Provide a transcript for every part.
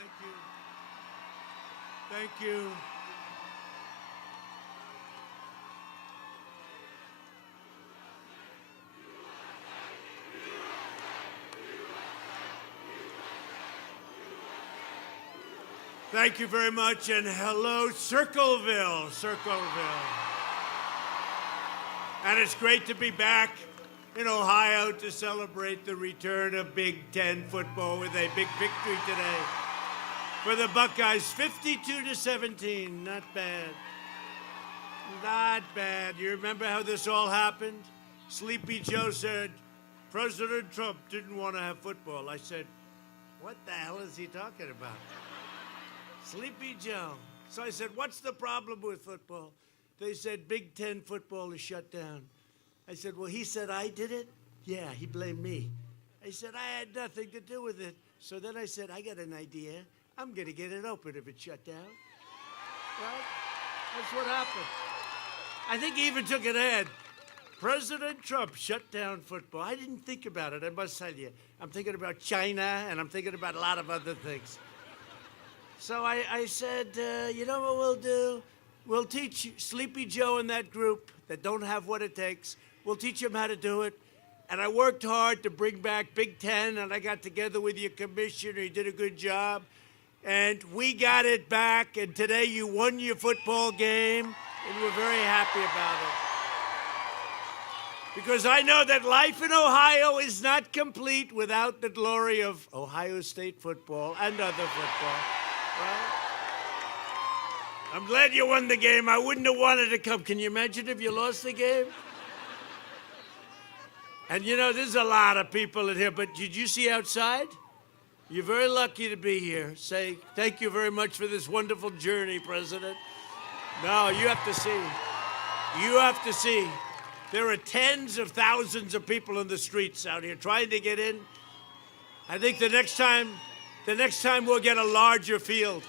Thank you. Thank you. Thank you very much, and hello, Circleville. And it's great to be back in Ohio to celebrate the return of Big Ten football with a big victory today for the Buckeyes, 52-17. Not bad. Not bad. You remember how this all happened? Sleepy Joe said, President Trump didn't want to have football. I said, what the hell is he talking about? Sleepy Joe. So I said, what's the problem with football? They said, Big Ten football is shut down. I said, well, he said I did it? Yeah, he blamed me. I said, I had nothing to do with it. So then I said, I got an idea. I'm going to get it open if it's shut down. Right? That's what happened. I think he even took an ad. President Trump shut down football. I didn't think about it, I must tell you. I'm thinking about China, and I'm thinking about a lot of other things. So I said, you know what we'll do? We'll teach Sleepy Joe and that group that don't have what it takes. We'll teach them how to do it. And I worked hard to bring back Big Ten, and I got together with your commissioner. He did a good job. And we got it back, and today you won your football game, and we're very happy about it. Because I know that life in Ohio is not complete without the glory of Ohio State football and other football. Right? I'm glad you won the game. I wouldn't have wanted to come. Can you imagine if you lost the game? And you know, there's a lot of people in here, but did you see outside? You're very lucky to be here. Say, thank you very much for this wonderful journey, President. No, you have to see. You have to see. There are tens of thousands of people in the streets out here trying to get in. I think the next time we'll get a larger field.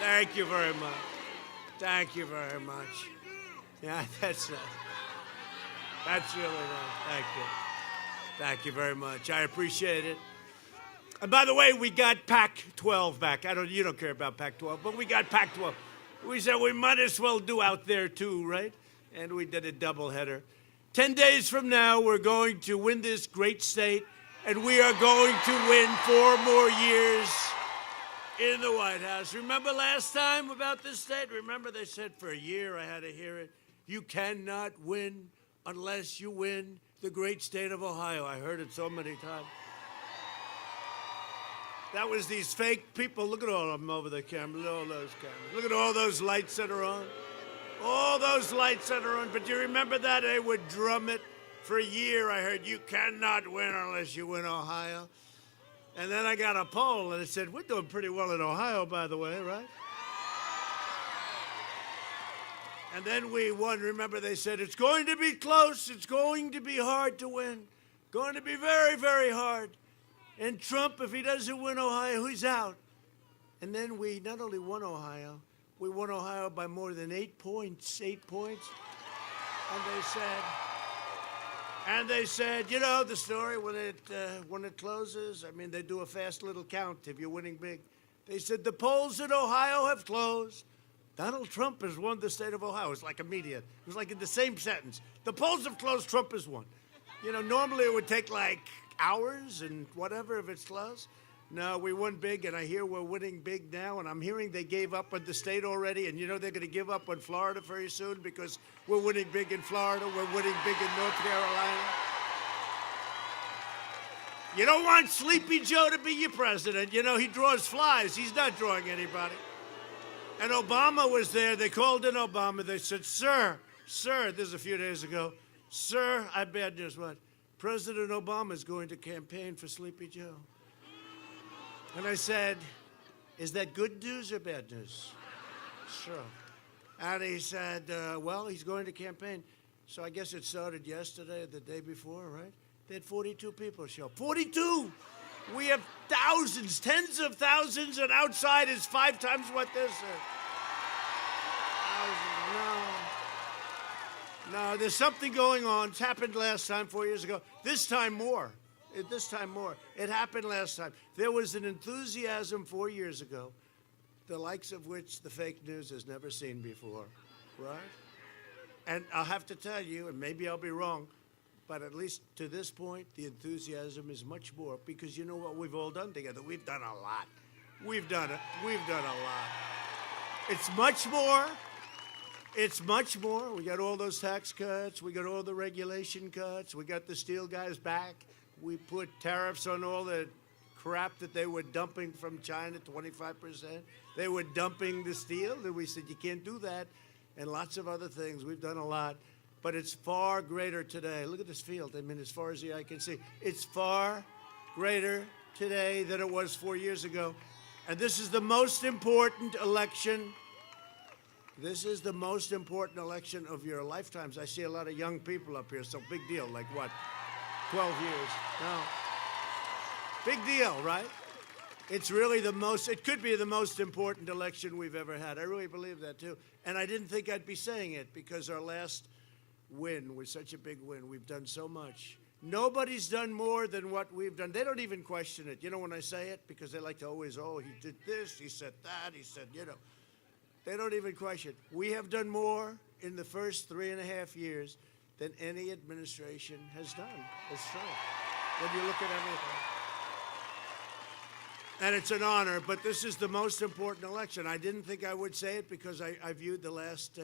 Thank you very much. Thank you very much. Yeah, that's really nice. Thank you. Thank you very much. I appreciate it. And by the way, we got Pac-12 back. You don't care about Pac-12, but we got Pac-12. We said we might as well do out there too, right? And we did a doubleheader. 10 days from now, we're going to win this great state, and we are going to win 4 more years in the White House. Remember last time about this state? Remember they said for a year, I had to hear it, you cannot win unless you win the great state of Ohio. I heard it so many times. That was these fake people. Look at all of them over the camera. Look at all those cameras. Look at all those lights that are on. All those lights that are on. But do you remember that? They would drum it for a year. I heard you cannot win unless you win Ohio. And then I got a poll, and it said, we're doing pretty well in Ohio, by the way, right? And then we won. Remember, they said, it's going to be close. It's going to be hard to win. Going to be very, very hard. And Trump, if he doesn't win Ohio, he's out. And then we not only won Ohio, we won Ohio by more than 8 points. 8 points. And they said, you know the story, when it closes, I mean, they do a fast little count if you're winning big. They said, the polls in Ohio have closed. Donald Trump has won the state of Ohio. It's like immediate. It was like in the same sentence. The polls have closed, Trump has won. You know, normally it would take like hours and whatever if it's close. No, we won big, and I hear we're winning big now, and I'm hearing they gave up on the state already, and you know they're going to give up on Florida very soon because we're winning big in Florida, we're winning big in North Carolina. You don't want Sleepy Joe to be your president. You know, he draws flies. He's not drawing anybody. And Obama was there. They called in Obama. They said, sir, this is a few days ago, sir, I have bad news. What? President Obama is going to campaign for Sleepy Joe. And I said, is that good news or bad news? Sure. And he said, well, he's going to campaign. So I guess it started yesterday or the day before, right? They had 42 people show up. 42! We have thousands, tens of thousands, and outside is 5 times what this is. No, there's something going on. It's happened last time, 4 years ago. This time more. This time more. It happened last time. There was an enthusiasm 4 years ago, the likes of which the fake news has never seen before, right? And I'll have to tell you, and maybe I'll be wrong, but at least to this point, the enthusiasm is much more, because you know what we've all done together? We've done a lot. We've done it. We've done a lot. It's much more. It's much more. We got all those tax cuts. We got all the regulation cuts. We got the steel guys back. We put tariffs on all the crap that they were dumping from China, 25%. They were dumping the steel, and we said, you can't do that, and lots of other things. We've done a lot, but it's far greater today. Look at this field. I mean, as far as the eye can see, it's far greater today than it was 4 years ago. And this is the most important election. This is the most important election of your lifetimes. I see a lot of young people up here, so big deal. Like what, 12 years? No. Big deal, right? It's really it could be the most important election we've ever had. I really believe that, too. And I didn't think I'd be saying it, because our last win was such a big win. We've done so much. Nobody's done more than what we've done. They don't even question it. You know, when I say it, because they like to always, oh, he did this, he said that, he said, you know. They don't even question. We have done more in the first 3.5 years than any administration has done. It's true. When you look at everything. And it's an honor, but this is the most important election. I didn't think I would say it, because I viewed the last,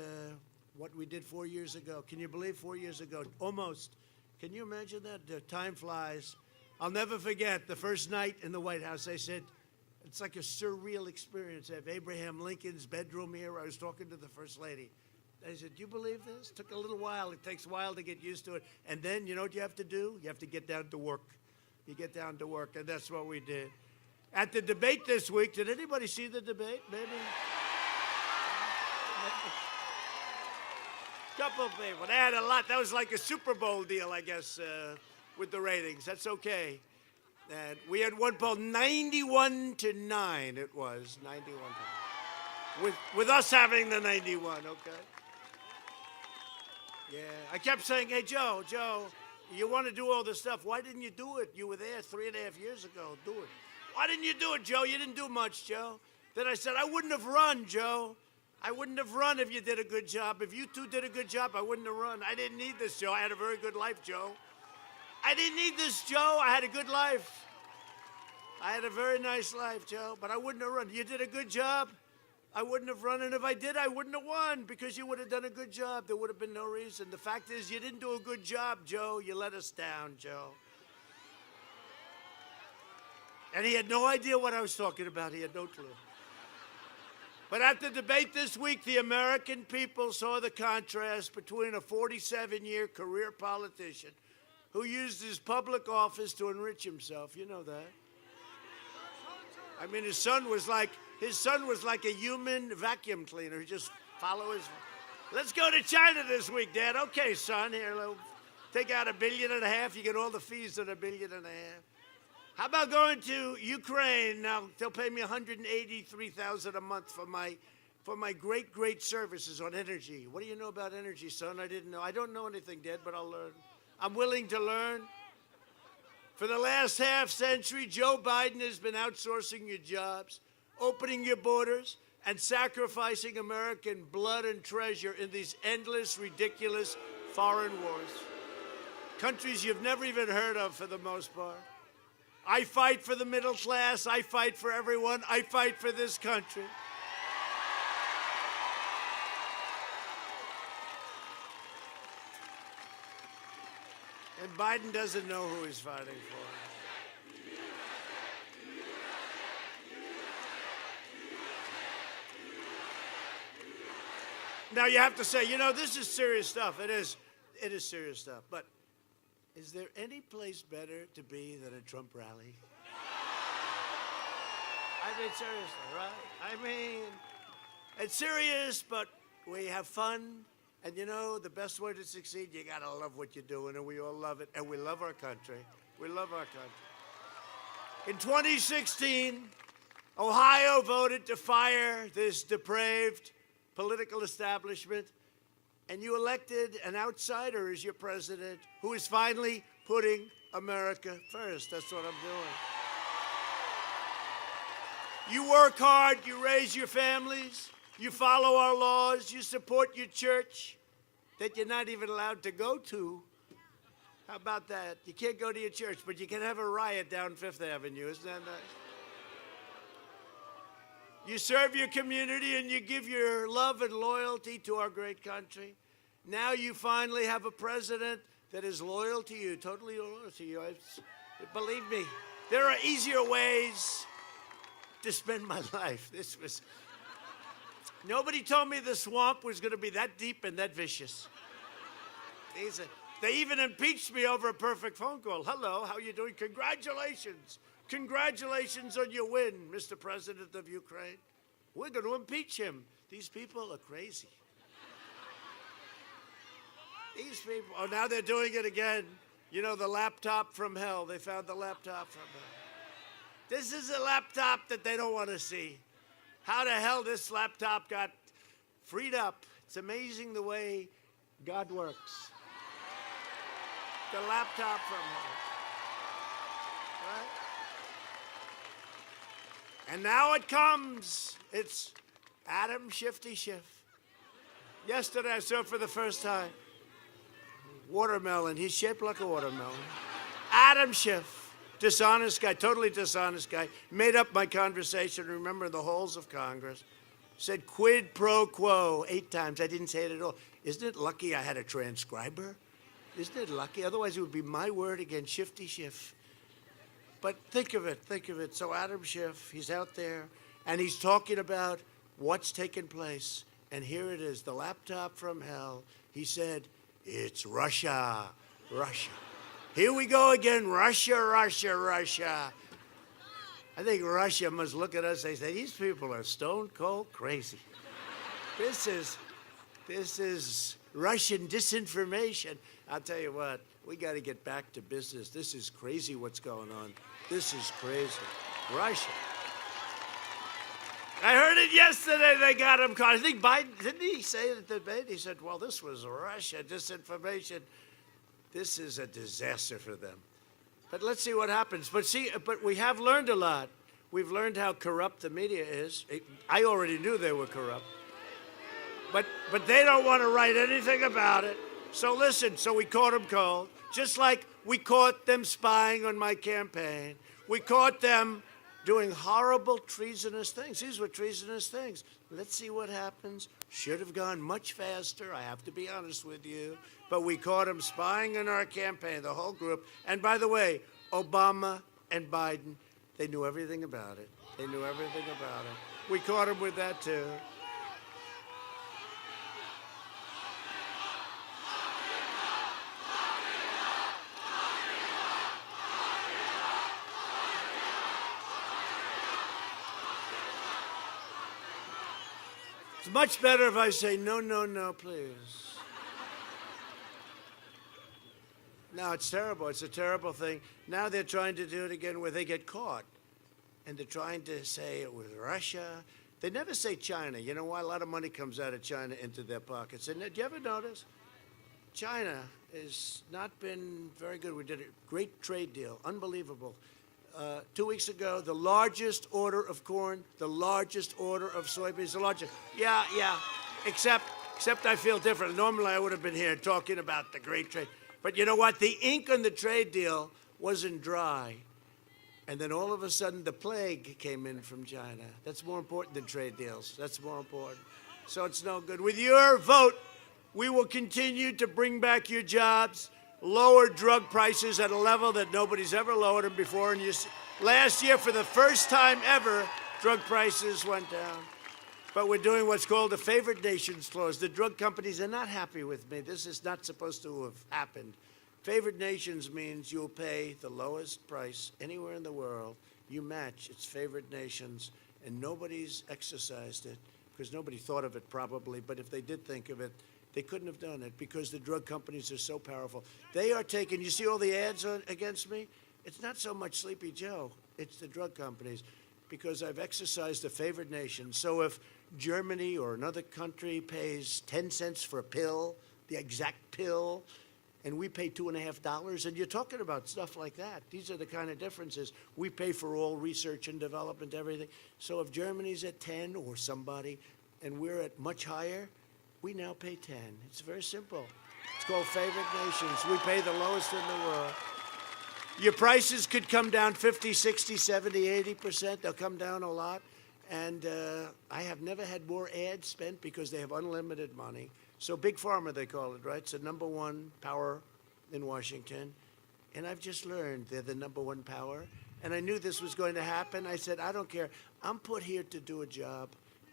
what we did 4 years ago. Can you believe 4 years ago? Almost. Can you imagine that? Time flies. I'll never forget the first night in the White House. They said, it's like a surreal experience. I have Abraham Lincoln's bedroom here. I was talking to the First Lady. They said, do you believe this? Took a little while. It takes a while to get used to it. And then, you know what you have to do? You have to get down to work. You get down to work, and that's what we did. At the debate this week, did anybody see the debate? Maybe? Couple people. They had a lot. That was like a Super Bowl deal, I guess, with the ratings. That's okay. And we had one poll, 91-9 it was, 91. With us having the 91, okay? Yeah, I kept saying, hey, Joe, you want to do all this stuff. Why didn't you do it? You were there 3.5 years ago. Do it. Why didn't you do it, Joe? You didn't do much, Joe. Then I said, I wouldn't have run, Joe. I wouldn't have run if you did a good job. If you two did a good job, I wouldn't have run. I didn't need this, Joe. I had a very good life, Joe. I didn't need this, Joe. I had a good life. I had a very nice life, Joe, but I wouldn't have run. You did a good job. I wouldn't have run, and if I did, I wouldn't have won, because you would have done a good job. There would have been no reason. The fact is, you didn't do a good job, Joe. You let us down, Joe. And he had no idea what I was talking about. He had no clue. But at the debate this week, the American people saw the contrast between a 47-year career politician who used his public office to enrich himself. You know that. I mean, his son was like a human vacuum cleaner. Just follow his. Let's go to China this week, Dad. Okay, son. Here, take out $1.5 billion. You get all the fees of $1.5 billion. How about going to Ukraine? Now they'll pay me $183,000 a month for my great services on energy. What do you know about energy, son? I didn't know. I don't know anything, Dad, but I'll learn. I'm willing to learn. For the last half century, Joe Biden has been outsourcing your jobs, opening your borders, and sacrificing American blood and treasure in these endless, ridiculous foreign wars. Countries you've never even heard of for the most part. I fight for the middle class. I fight for everyone. I fight for this country. And Biden doesn't know who he's fighting for. Now you have to say, you know, this is serious stuff. It is serious stuff. But is there any place better to be than a Trump rally? I mean, seriously, right? I mean, it's serious, but we have fun. And you know, the best way to succeed, you gotta love what you're doing, and we all love it. And we love our country. We love our country. In 2016, Ohio voted to fire this depraved political establishment. and you elected an outsider as your president who is finally putting America first. That's what I'm doing. You work hard, you raise your families, you follow our laws, you support your church that you're not even allowed to go to. How about that? You can't go to your church, but you can have a riot down Fifth Avenue. Isn't that nice? You serve your community and you give your love and loyalty to our great country. Now you finally have a president that is loyal to you, totally loyal to you. Believe me, there are easier ways to spend my life. Nobody told me the swamp was going to be that deep and that vicious. They even impeached me over a perfect phone call. Hello, how you doing? Congratulations. Congratulations on your win, Mr. President of Ukraine. We're going to impeach him. These people are crazy. These people, oh, now they're doing it again. You know, the laptop from hell. They found the laptop from hell. This is a laptop that they don't want to see. How the hell this laptop got freed up. It's amazing the way God works. The laptop from hell. Right? And now it comes. It's Adam Shifty Schiff. Yesterday I saw it for the first time. Watermelon. He's shaped like a watermelon. Adam Schiff. Dishonest guy, totally dishonest guy. Made up my conversation, remember, in the halls of Congress. Said quid pro quo 8 times. I didn't say it at all. Isn't it lucky I had a transcriber? Isn't it lucky? Otherwise, it would be my word against Shifty Schiff. But think of it, think of it. So Adam Schiff, he's out there, and he's talking about what's taken place. And here it is, the laptop from hell. He said, it's Russia, Russia. Here we go again, Russia, Russia, Russia. I think Russia must look at us and say, these people are stone cold crazy. This is Russian disinformation. I'll tell you what, we got to get back to business. This is crazy what's going on. This is crazy. Russia. I heard it yesterday, they got him caught. I think Biden, didn't he say it at the debate? He said, well, this was Russia disinformation. This is a disaster for them. But let's see what happens. But we have learned a lot. We've learned how corrupt the media is. I already knew they were corrupt. But they don't want to write anything about it. So listen, so we caught them cold. Just like we caught them spying on my campaign. We caught them doing horrible, treasonous things. These were treasonous things. Let's see what happens. Should have gone much faster, I have to be honest with you. But we caught them spying on our campaign, the whole group. And by the way, Obama and Biden, they knew everything about it. They knew everything about it. We caught them with that, too. It's much better if I say, no, no, no, please. No, it's terrible. It's a terrible thing. Now they're trying to do it again where they get caught. And they're trying to say it was Russia. They never say China. You know why? A lot of money comes out of China into their pockets. And did you ever notice? China has not been very good. We did a great trade deal. Unbelievable. 2 weeks ago, the largest order of corn, the largest order of soybeans, the largest. Yeah. Except I feel different. Normally, I would have been here talking about the great trade. But you know what? The ink on the trade deal wasn't dry. And then all of a sudden, the plague came in from China. That's more important than trade deals. That's more important. So it's no good. With your vote, we will continue to bring back your jobs, lower drug prices at a level that nobody's ever lowered them before. And last year, for the first time ever, drug prices went down. But we're doing what's called a favored nations clause. The drug companies are not happy with me. This is not supposed to have happened. Favored nations means you'll pay the lowest price anywhere in the world. You match. It's favored nations. And nobody's exercised it because nobody thought of it probably. But if they did think of it, they couldn't have done it because the drug companies are so powerful. They are taking, you see all the ads against me? It's not so much Sleepy Joe. It's the drug companies because I've exercised a favored nation. So if Germany or another country pays 10 cents for a pill, the exact pill, and we pay $2.50, and you're talking about stuff like that. These are the kind of differences. We pay for all research and development, everything. So if Germany's at 10 or somebody, and we're at much higher, we now pay 10. It's very simple. It's called favored nations. We pay the lowest in the world. Your prices could come down 50, 60, 70, 80%. They'll come down a lot. And I have never had more ads spent because they have unlimited money. So Big Pharma, they call it, right? It's the number one power in Washington. And I've just learned they're the number one power. And I knew this was going to happen. I said, I don't care. I'm put here to do a job.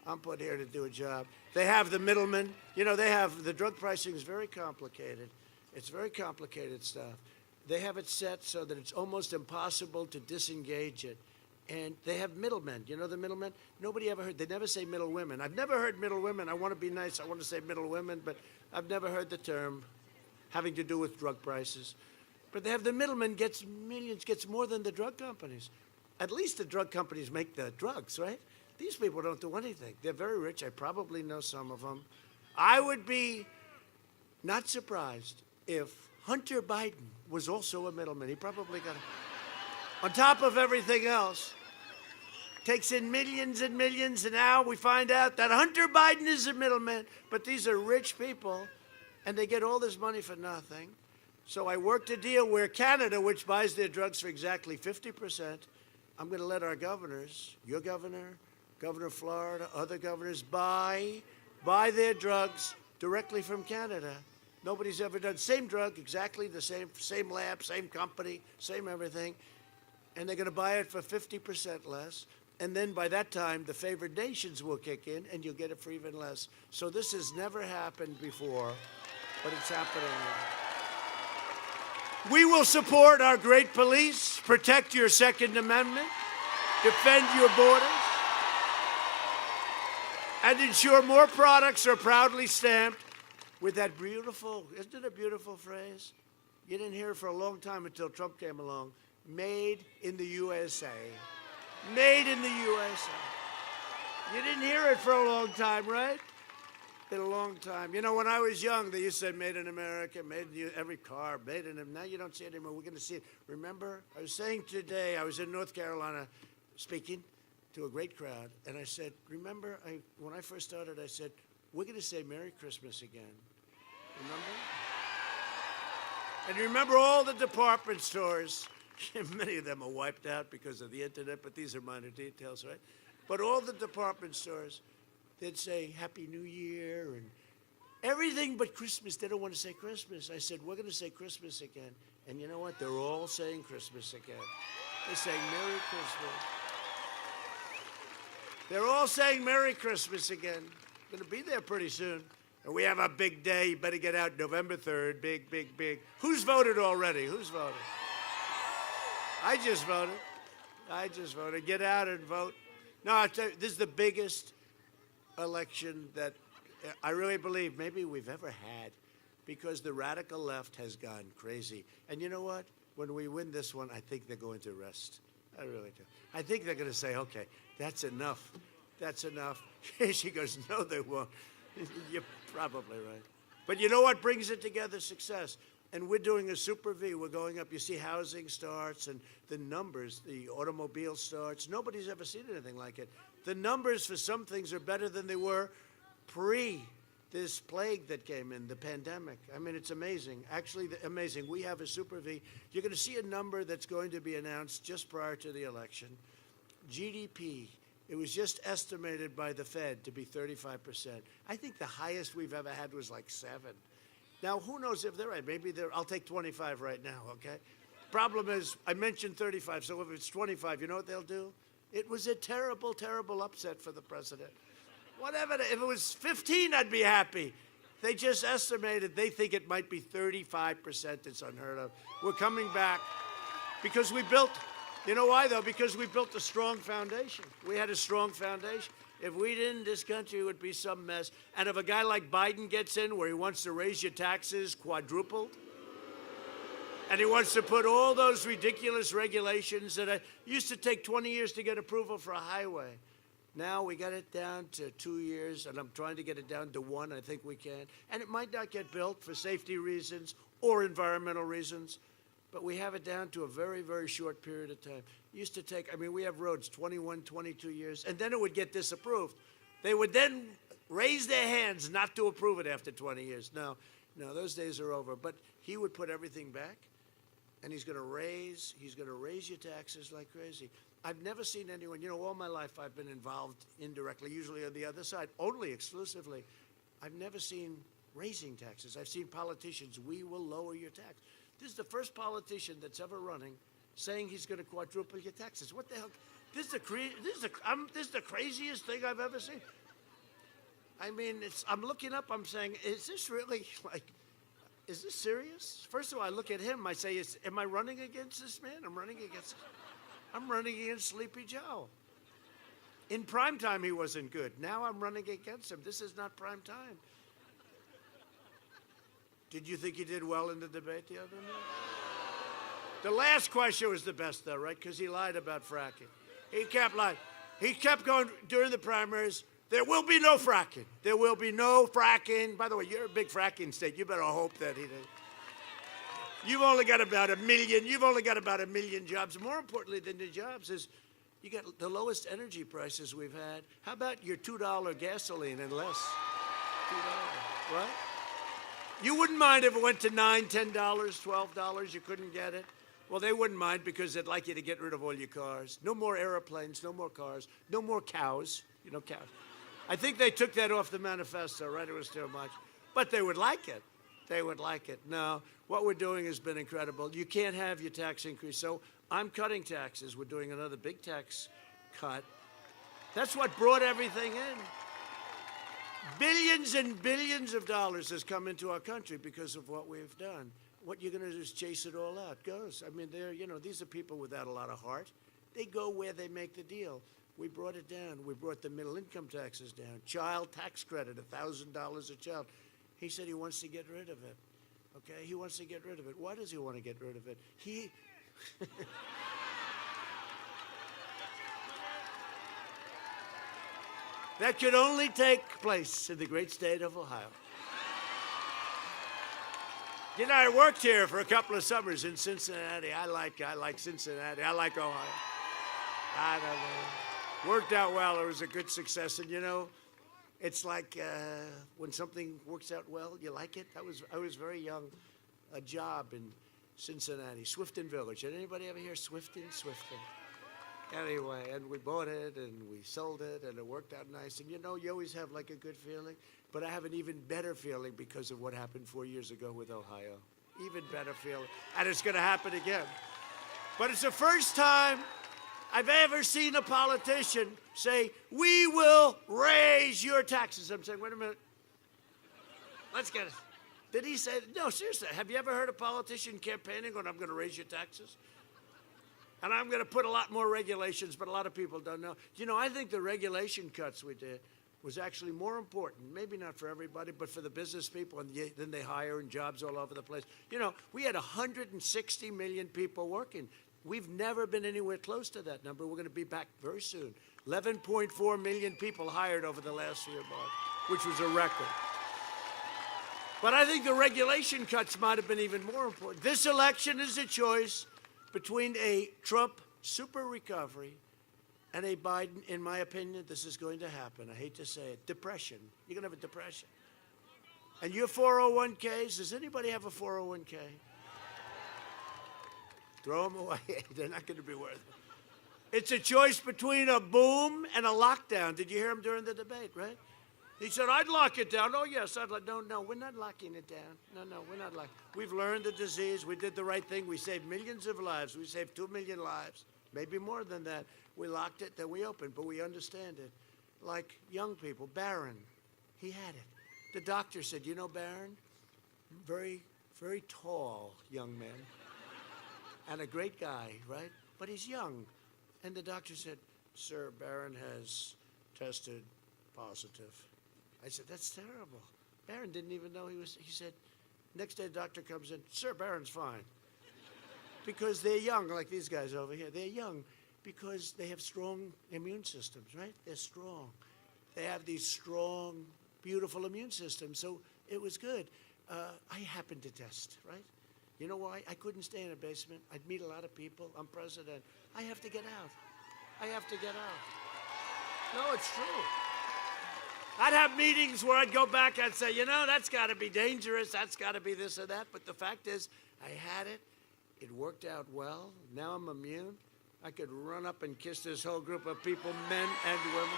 I'm put here to do a job. They have the middlemen. You know, they have the drug pricing is very complicated. It's very complicated stuff. They have it set so that it's almost impossible to disengage it. And they have middlemen. You know the middlemen? Nobody ever heard. They never say middle women. I've never heard middle women. I want to be nice. I want to say middle women, but I've never heard the term having to do with drug prices. But they have the middleman gets millions, gets more than the drug companies. At least the drug companies make the drugs, right? These people don't do anything. They're very rich. I probably know some of them. I would be not surprised if Hunter Biden was also a middleman. He probably got it. On top of everything else, takes in millions and millions, and now we find out that Hunter Biden is a middleman, but these are rich people, and they get all this money for nothing. So I worked a deal where Canada, which buys their drugs for exactly 50%, I'm going to let our governors, your governor, Governor of Florida, other governors, buy their drugs directly from Canada. Nobody's ever done. Same drug, exactly the same lab, same company, same everything. And they're going to buy it for 50% less. And then by that time, the favored nations will kick in, and you'll get it for even less. So this has never happened before, but it's happening now. We will support our great police, protect your Second Amendment, defend your borders, and ensure more products are proudly stamped with that beautiful, isn't it a beautiful phrase? You didn't hear it for a long time until Trump came along. Made in the USA. Made in the USA. You didn't hear it for a long time, right? Been a long time. You know, when I was young, they used to say made in America, made in every car, made in them. Now you don't see it anymore. We're going to see it. Remember, I was saying today, I was in North Carolina speaking to a great crowd, and I said, remember, when I first started, I said, we're going to say Merry Christmas again. Remember? And remember all the department stores. Many of them are wiped out because of the internet, but these are minor details, right? But all the department stores, they'd say Happy New Year and everything but Christmas. They don't want to say Christmas. I said, we're going to say Christmas again. And you know what? They're all saying Christmas again. They're saying Merry Christmas. They're all saying Merry Christmas again. Going to be there pretty soon. And we have a big day. You better get out November 3rd. Big, big, big. Who's voted already? Who's voted? I just voted. I just voted. Get out and vote. No, I tell you, this is the biggest election that I really believe maybe we've ever had, because the radical left has gone crazy. And you know what? When we win this one, I think they're going to rest. I really do. I think they're going to say, okay, that's enough. That's enough. She goes, no, they won't. You're probably right. But you know what brings it together? Success. And we're doing a super V. We're going up. You see housing starts and the numbers, the automobile starts. Nobody's ever seen anything like it. The numbers for some things are better than they were pre this plague that came in, the pandemic. I mean, it's amazing. Actually, amazing. We have a super V. You're going to see a number that's going to be announced just prior to the election. GDP. It was just estimated by the Fed to be 35%. I think the highest we've ever had was like 7. Now, who knows if they're right? Maybe I'll take 25 right now, okay? Problem is, I mentioned 35, so if it's 25, you know what they'll do? It was a terrible, terrible upset for the president. Whatever, if it was 15, I'd be happy. They just estimated, they think it might be 35%. It's unheard of. We're coming back because we built, you know why though? Because we built a strong foundation. We had a strong foundation. If we didn't, this country would be some mess. And if a guy like Biden gets in where he wants to raise your taxes quadrupled, and he wants to put all those ridiculous regulations that used to take 20 years to get approval for a highway. Now we got it down to 2 years, and I'm trying to get it down to 1. I think we can. And it might not get built for safety reasons or environmental reasons, but we have it down to a very, very short period of time. It used to take, I mean, we have roads 21, 22 years, and then it would get disapproved. They would then raise their hands not to approve it after 20 years. No, those days are over. But he would put everything back, and he's going to raise your taxes like crazy. I've never seen anyone, all my life I've been involved indirectly, usually on the other side, only exclusively. I've never seen raising taxes. I've seen politicians, we will lower your tax. This is the first politician that's ever running saying he's going to quadruple your taxes. What the hell? This is the craziest thing I've ever seen. I mean, I'm looking up, I'm saying, is this really, is this serious? First of all, I look at him, I say, am I running against this man? I'm running against Sleepy Joe. In prime time, he wasn't good. Now I'm running against him. This is not prime time. Did you think he did well in the debate the other night? The last question was the best, though, right? Because he lied about fracking. He kept lying. He kept going during the primaries. There will be no fracking. There will be no fracking. By the way, you're a big fracking state. You better hope that he did. You've only got about 1 million. You've only got about 1 million jobs. More importantly than the jobs is you got the lowest energy prices we've had. How about your $2 gasoline and less? $2, right? You wouldn't mind if it went to $9, $10, $12. You couldn't get it. Well, they wouldn't mind because they'd like you to get rid of all your cars. No more airplanes, no more cars, no more cows. Cows. I think they took that off the manifesto, right? It was too much. But they would like it. They would like it. No, what we're doing has been incredible. You can't have your tax increase. So I'm cutting taxes. We're doing another big tax cut. That's what brought everything in. Billions and billions of dollars has come into our country because of what we've done. What you're going to do is chase it all out. Goes. I mean, these are people without a lot of heart. They go where they make the deal. We brought it down. We brought the middle income taxes down. Child tax credit, $1,000 a child. He said he wants to get rid of it. Okay, he wants to get rid of it. Why does he want to get rid of it? That could only take place in the great state of Ohio. I worked here for a couple of summers in Cincinnati. I like Cincinnati. I like Ohio. I don't know. Worked out well. It was a good success. And it's like when something works out well, you like it. I was very young. A job in Cincinnati, Swifton Village. Did anybody ever hear Swifton? Anyway, and we bought it and we sold it and it worked out nice. And you always have like a good feeling, but I have an even better feeling because of what happened 4 years ago with Ohio. Even better feeling. And it's going to happen again. But it's the first time I've ever seen a politician say, we will raise your taxes. I'm saying, wait a minute. Let's get it. Did he say, no, seriously, have you ever heard a politician campaigning on I'm going to raise your taxes? And I'm going to put a lot more regulations, but a lot of people don't know. I think the regulation cuts we did was actually more important, maybe not for everybody, but for the business people, and then they hire and jobs all over the place. We had 160 million people working. We've never been anywhere close to that number. We're going to be back very soon. 11.4 million people hired over the last year, Bob, which was a record. But I think the regulation cuts might have been even more important. This election is a choice between a Trump super recovery and a Biden, in my opinion, this is going to happen. I hate to say it. Depression. You're going to have a depression. And your 401ks, does anybody have a 401k? Throw them away. They're not going to be worth it. It's a choice between a boom and a lockdown. Did you hear him during the debate, right? He said, I'd lock it down. Oh, yes, I'd like. No, we're not locking it down. No, we're not locking. We've learned the disease. We did the right thing. We saved millions of lives. We saved 2 million lives, maybe more than that. We locked it, then we opened, but we understand it. Like young people, Barron, he had it. The doctor said, Barron, very, very tall young man and a great guy, right? But he's young. And the doctor said, sir, Barron has tested positive. I said, that's terrible. Barron didn't even know he said, next day the doctor comes in, sir, Barron's fine. Because they're young, like these guys over here. They're young. Because they have strong immune systems, right? They're strong. They have these strong, beautiful immune systems. So it was good. I happened to test, right? You know why? I couldn't stay in a basement. I'd meet a lot of people. I'm president. I have to get out. I have to get out. No, it's true. I'd have meetings where I'd go back, I'd say, you know, that's got to be dangerous. That's got to be this or that. But the fact is, I had it. It worked out well. Now I'm immune. I could run up and kiss this whole group of people, men and women.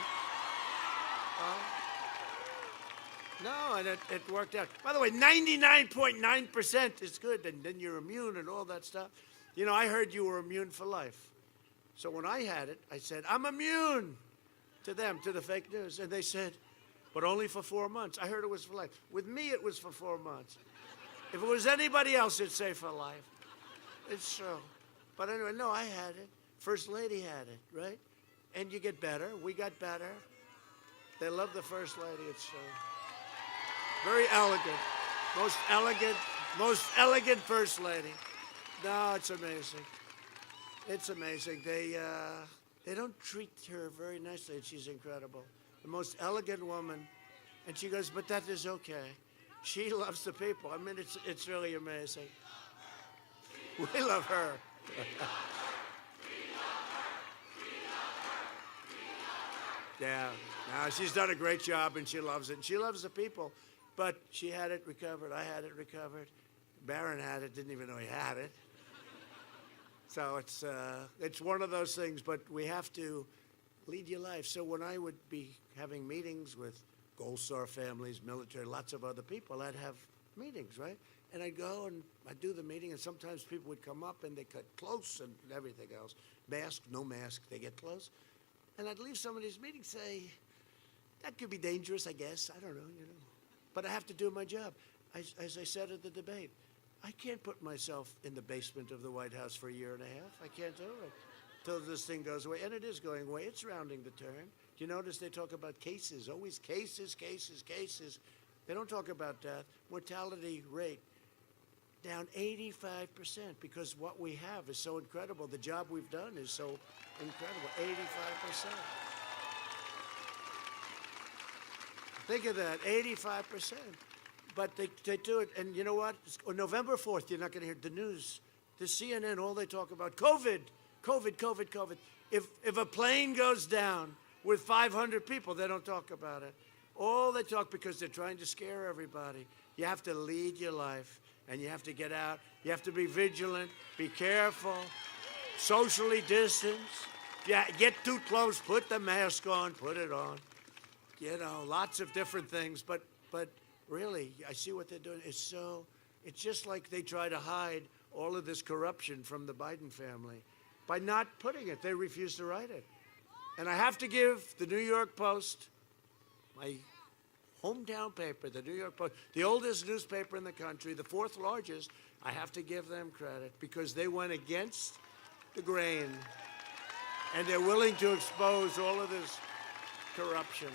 No, and it worked out. By the way, 99.9% is good, and then you're immune and all that stuff. You know, I heard you were immune for life. So when I had it, I said, I'm immune to them, to the fake news. And they said, but only for 4 months. I heard it was for life. With me, it was for 4 months. If it was anybody else, it'd say for life. It's true. But anyway, no, I had it. First Lady had it, right? And you get better. We got better. They love the First Lady. It's very elegant. Most elegant First Lady. No, it's amazing. It's amazing. They don't treat her very nicely, and she's incredible. The most elegant woman. And she goes, but that is okay. She loves the people. I mean, it's really amazing. We love her. Yeah, no, she's done a great job, and she loves it. And she loves the people, but she had it recovered. I had it recovered. Barron had it, didn't even know he had it. So it's one of those things, but we have to lead your life. So when I would be having meetings with Gold Star families, military, lots of other people, I'd have meetings, right? And I'd go and I'd do the meeting, and sometimes people would come up and they cut close and everything else. Mask, no mask, they get close. And I'd leave some of these meetings, say, that could be dangerous, I guess. I don't know, you know. But I have to do my job. As I said at the debate, I can't put myself in the basement of the White House for a year and a half. I can't do it till this thing goes away. And it is going away. It's rounding the turn. Do you notice they talk about cases? Always cases, cases, cases. They don't talk about death. Mortality rate down 85% because what we have is so incredible. The job we've done is so incredible. 85%. Think of that, 85%. But they do it, and you know what? On November 4th, you're not going to hear the news. The CNN, all they talk about, COVID, COVID, COVID, COVID. If a plane goes down with 500 people, they don't talk about it. All they talk because they're trying to scare everybody. You have to lead your life, and you have to get out. You have to be vigilant, be careful, socially distance. Yeah, get too close, put the mask on, put it on. You know, lots of different things, but really, I see what they're doing. It's just like they try to hide all of this corruption from the Biden family by not putting it. They refuse to write it. And I have to give the New York Post, my hometown paper, the New York Post, the oldest newspaper in the country, the fourth largest, I have to give them credit because they went against the grain and they're willing to expose all of this corruption.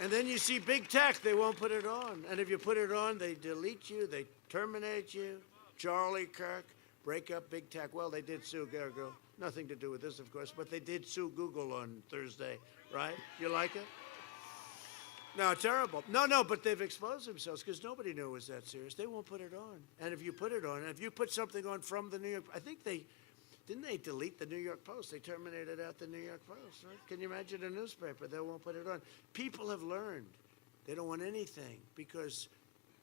And then you see big tech, they won't put it on. And if you put it on, they delete you, they terminate you. Charlie Kirk, break up big tech. Well, they did sue Google. Nothing to do with this, of course, but they did sue Google on Thursday, right? You like it? No, terrible. No, but they've exposed themselves because nobody knew it was that serious. They won't put it on. And if you put it on, if you put something on from the New York, I think didn't they delete the New York Post? They terminated out the New York Post, right? Can you imagine a newspaper? They won't put it on. People have learned. They don't want anything because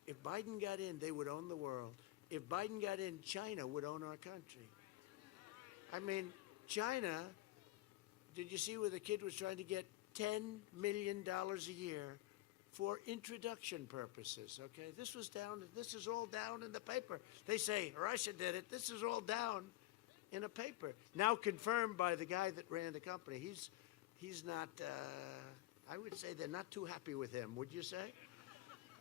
if Biden got in, they would own the world. If Biden got in, China would own our country. I mean, China, did you see where the kid was trying to get $10 million a year for introduction purposes, okay? This is all down in the paper. They say Russia did it. This is all down in a paper. Now confirmed by the guy that ran the company. He's not, I would say they're not too happy with him, would you say?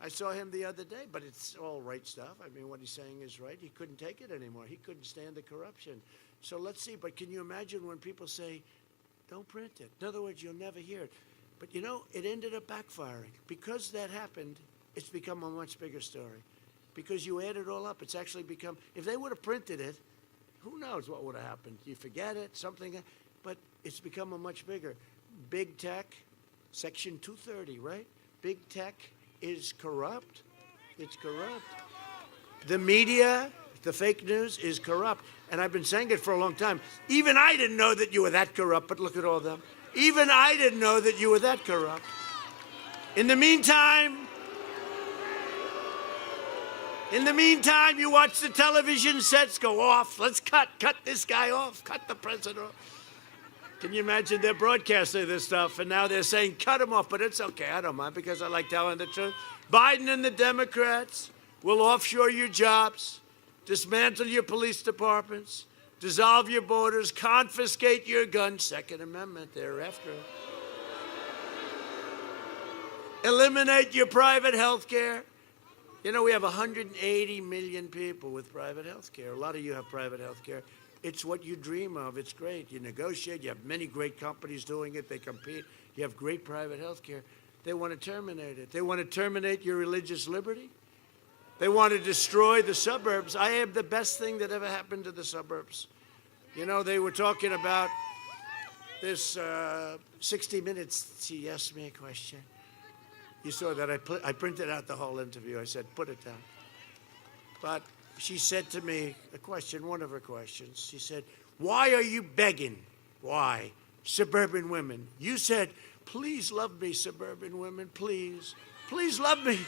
I saw him the other day, but it's all right stuff. I mean, what he's saying is right. He couldn't take it anymore. He couldn't stand the corruption. So let's see. But can you imagine when people say, don't print it? In other words, you'll never hear it. But, you know, it ended up backfiring. Because that happened, it's become a much bigger story. Because you add it all up, it's actually become, if they would have printed it, who knows what would have happened? You forget it, something. it's become a much bigger. Big tech, Section 230, right? Big tech is corrupt. It's corrupt. The media, the fake news is corrupt. And I've been saying it for a long time. Even I didn't know that you were that corrupt, but look at all them. Even I didn't know that you were that corrupt. In the meantime, you watch the television sets go off. Let's cut this guy off, cut the president off. Can you imagine they're broadcasting this stuff, and now they're saying cut him off, but it's okay, I don't mind, because I like telling the truth. Biden and the Democrats will offshore your jobs, dismantle your police departments, dissolve your borders, confiscate your guns, Second Amendment, they're after it. Eliminate your private health care. You know, we have 180 million people with private health care. A lot of you have private health care. It's what you dream of. It's great. You negotiate. You have many great companies doing it. They compete. You have great private health care. They want to terminate it. They want to terminate your religious liberty. They want to destroy the suburbs. I am the best thing that ever happened to the suburbs. You know, they were talking about this 60 Minutes. She asked me a question. You saw that I printed out the whole interview. I said, put it down. But she said to me a question, one of her questions. She said, why are you begging? Why? Suburban women. You said, please love me, suburban women, please. Please love me,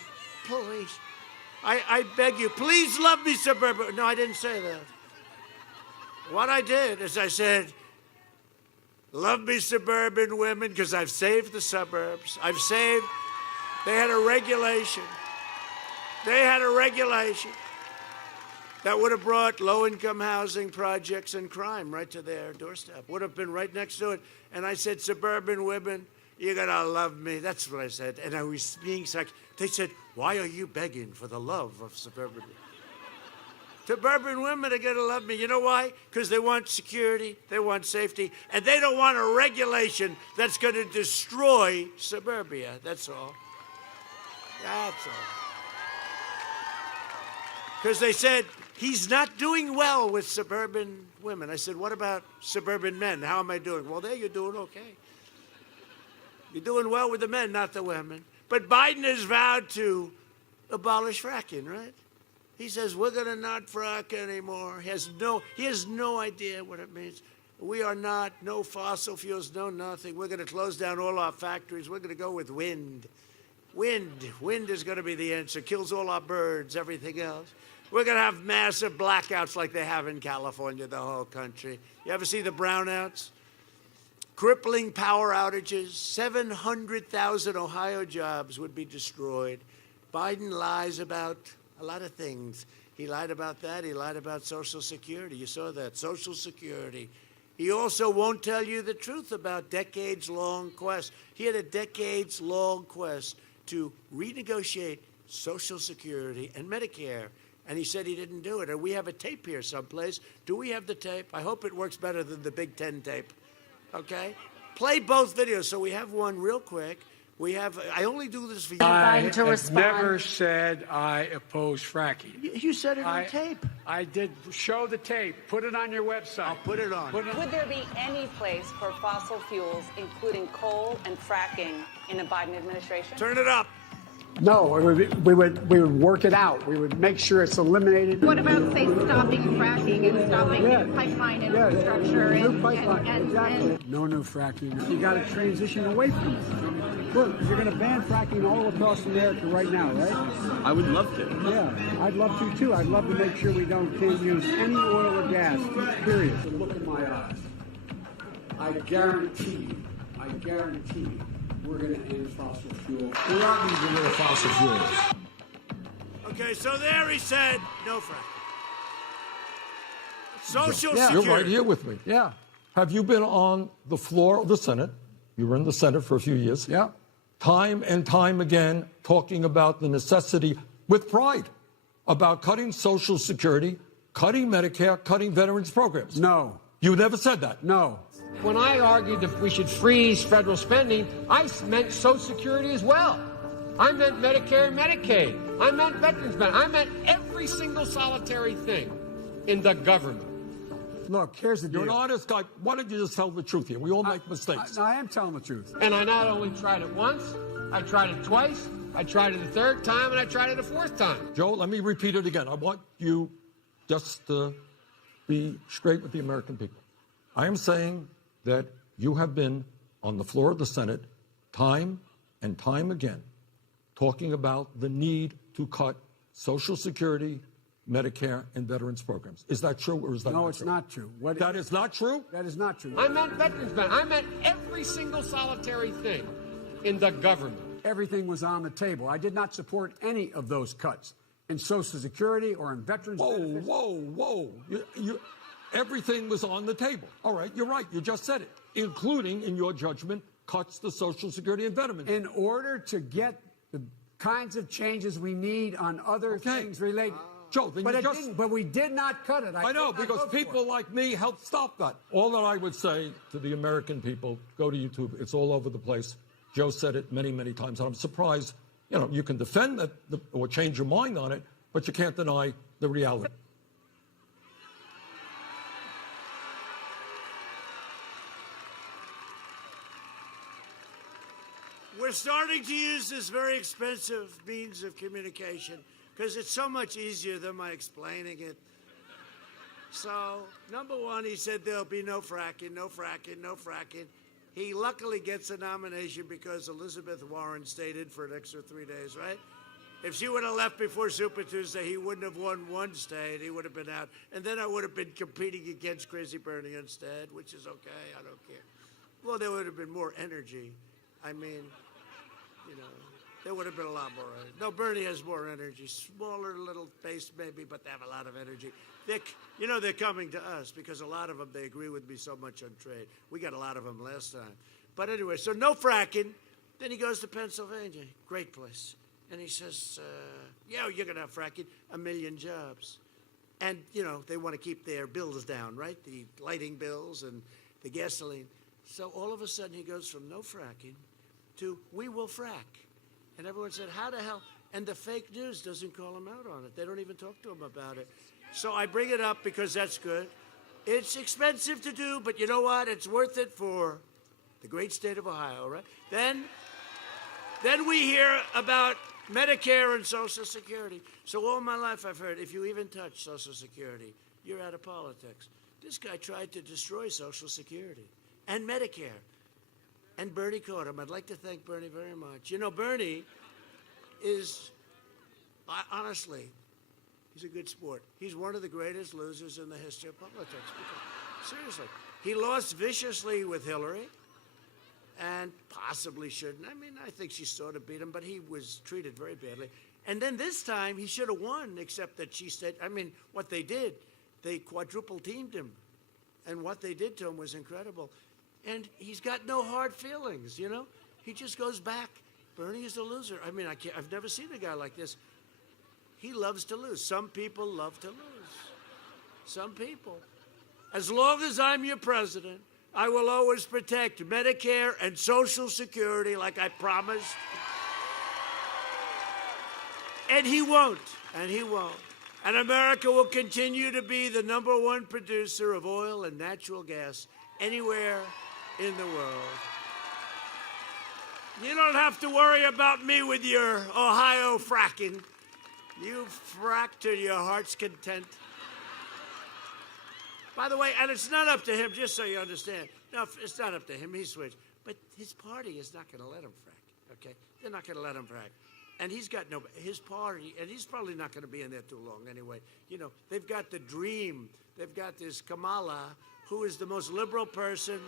please. I beg you, please love me, suburban. No, I didn't say that. What I did is I said, love me, suburban women, because I've saved the suburbs. They had a regulation. They had a regulation that would have brought low-income housing projects and crime right to their doorstep. Would have been right next to it. And I said, suburban women, you're going to love me. That's what I said. And I was being sarcastic. They said, why are you begging for the love of suburban women? Suburban women are going to love me. You know why? Because they want security, they want safety, and they don't want a regulation that's going to destroy suburbia. That's all. That's all. Because they said, he's not doing well with suburban women. I said, what about suburban men? How am I doing? Well, there you're doing okay. You're doing well with the men, not the women. But Biden has vowed to abolish fracking, right? He says, we're going to not frack anymore. He has no idea what it means. We are not, no fossil fuels, no nothing. We're going to close down all our factories. We're going to go with wind. Wind is going to be the answer. Kills all our birds, everything else. We're going to have massive blackouts like they have in California, the whole country. You ever see the brownouts? Crippling power outages. 700,000 Ohio jobs would be destroyed. Biden lies about a lot of things. He lied about that. He lied about Social Security. You saw that. Social Security. He also won't tell you the truth about decades-long quest. He had a decades-long quest to renegotiate Social Security and Medicare, and he said he didn't do it. And we have a tape here someplace. Do we have the tape? I hope it works better than the Big Ten tape. Okay? Play both videos. So we have one real quick. I only do this for you. I have never said I oppose fracking. You said it on tape. I did show the tape. Put it on your website. I'll put it on. Would there be any place for fossil fuels, including coal and fracking, in the Biden administration? Turn it up. No, we would work it out. We would make sure it's eliminated. What about, say, stopping fracking and stopping pipeline infrastructure? New pipeline, exactly. No new fracking. You got to transition away from it. Look, you're going to ban fracking all across America right now, right? I would love to. Yeah, I'd love to, too. I'd love to make sure we can't use any oil or gas, period. So look in my eyes. I guarantee you, we're going to end fossil fuel. We aren't going to get rid of fossil fuels. Okay, so there he said, no fracking. Social You're Security. right here with me. Yeah. Have you been on the floor of the Senate? You were in the Senate for a few years. Yeah. Time and time again, talking about the necessity, with pride, about cutting Social Security, cutting Medicare, cutting veterans programs. No. You never said that. No. When I argued that we should freeze federal spending, I meant Social Security as well. I meant Medicare and Medicaid. I meant veterans benefits. I meant every single solitary thing in the government. Look, here's the deal. You're an honest guy. Why don't you just tell the truth here? We all make mistakes. I am telling the truth. And I not only tried it once, I tried it twice, I tried it a third time, and I tried it a fourth time. Joe, let me repeat it again. I want you just to be straight with the American people. I am saying that you have been on the floor of the Senate time and time again talking about the need to cut Social Security, Medicare, and veterans programs. Is that true or is that not true? No, it's not true. That is not true? That is not true. I meant veterans benefits. I meant every single solitary thing in the government. Everything was on the table. I did not support any of those cuts in Social Security or in veterans benefits. Whoa. Everything was on the table. All right, you're right. You just said it, including, in your judgment, cuts to Social Security and veterans. In order to get the kinds of changes we need on other things related. Joe, then but we did not cut it. I know, because people like me helped stop that. All that I would say to the American people, go to YouTube. It's all over the place. Joe said it many, many times. And I'm surprised, you can defend that or change your mind on it, but you can't deny the reality. We're starting to use this very expensive means of communication because it's so much easier than my explaining it. So, number one, he said there'll be no fracking, no fracking, no fracking. He luckily gets a nomination because Elizabeth Warren stayed in for an extra 3 days, right? If she would have left before Super Tuesday, he wouldn't have won one state. He would have been out. And then I would have been competing against Crazy Bernie instead, which is okay. I don't care. Well, there would have been more energy. I mean, there would have been a lot more energy. No, Bernie has more energy. Smaller little base maybe, but they have a lot of energy. They're coming to us because a lot of them, they agree with me so much on trade. We got a lot of them last time. But anyway, so no fracking. Then he goes to Pennsylvania. Great place. And he says, you're going to have fracking, 1 million jobs. And, they want to keep their bills down, right? The lighting bills and the gasoline. So all of a sudden he goes from no fracking to we will frack. And everyone said, how the hell? And the fake news doesn't call him out on it. They don't even talk to him about it. So I bring it up because that's good. It's expensive to do, but you know what? It's worth it for the great state of Ohio, right? Then we hear about Medicare and Social Security. So all my life I've heard, if you even touch Social Security, you're out of politics. This guy tried to destroy Social Security and Medicare. And Bernie caught him. I'd like to thank Bernie very much. Bernie is, honestly, he's a good sport. He's one of the greatest losers in the history of politics. Seriously. He lost viciously with Hillary and possibly shouldn't. I mean, I think she sort of beat him, but he was treated very badly. And then this time, he should have won, except that she said, what they did, they quadruple teamed him. And what they did to him was incredible. And he's got no hard feelings, He just goes back. Bernie is a loser. I've never seen a guy like this. He loves to lose. Some people love to lose. Some people. As long as I'm your president, I will always protect Medicare and Social Security like I promised. And he won't. And America will continue to be the #1 producer of oil and natural gas anywhere in the world. You don't have to worry about me with your Ohio fracking. You frack to your heart's content. By the way, and it's not up to him, just so you understand. No, it's not up to him. He switched. But his party is not going to let him frack, okay? They're not going to let him frack. And he's got his party, and he's probably not going to be in there too long anyway. They've got the dream. They've got this Kamala, who is the most liberal person.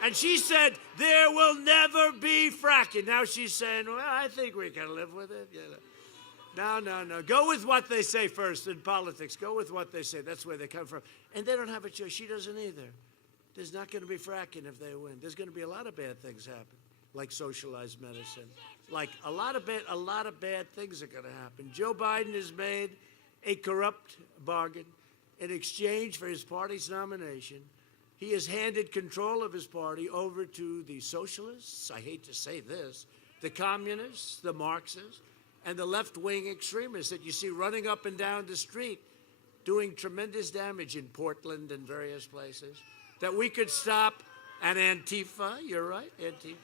And she said, there will never be fracking. Now she's saying, well, I think we can live with it. No. Go with what they say first in politics. Go with what they say. That's where they come from. And they don't have a choice. She doesn't either. There's not going to be fracking if they win. There's going to be a lot of bad things happen, like socialized medicine. Like a lot of bad things are going to happen. Joe Biden has made a corrupt bargain in exchange for his party's nomination. He has handed control of his party over to the socialists, I hate to say this, the communists, the Marxists, and the left-wing extremists that you see running up and down the street doing tremendous damage in Portland and various places, that we could stop an Antifa. You're right, Antifa.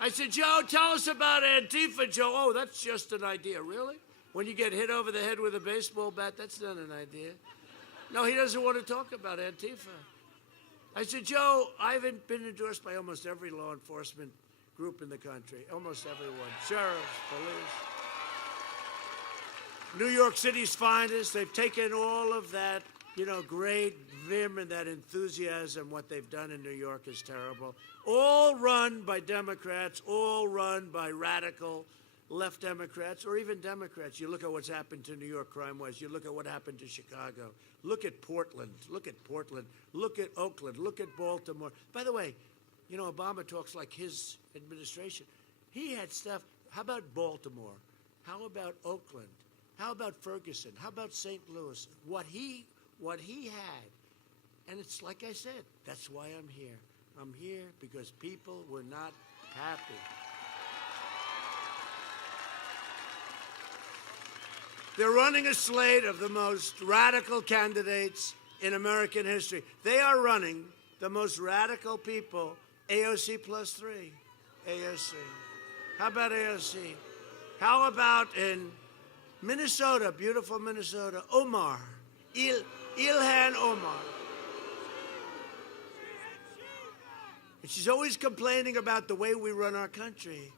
I said, Joe, tell us about Antifa, Joe. Oh, that's just an idea. Really? When you get hit over the head with a baseball bat, that's not an idea. No, he doesn't want to talk about Antifa. I said, Joe, I've been endorsed by almost every law enforcement group in the country. Almost everyone. Sheriffs, police. New York City's finest. They've taken all of that, great vim and that enthusiasm. What they've done in New York is terrible. All run by Democrats, all run by radical left Democrats, or even Democrats. You look at what's happened to New York crime-wise. You look at what happened to Chicago. Look at Portland. Look at Portland. Look at Oakland. Look at Baltimore. By the way, Obama talks like his administration. He had stuff. How about Baltimore? How about Oakland? How about Ferguson? How about St. Louis? What he had. And it's like I said, that's why I'm here. I'm here because people were not happy. They're running a slate of the most radical candidates in American history. They are running the most radical people, AOC plus 3. AOC. How about AOC? How about in Minnesota, beautiful Minnesota, Omar, Ilhan Omar. And she's always complaining about the way we run our country.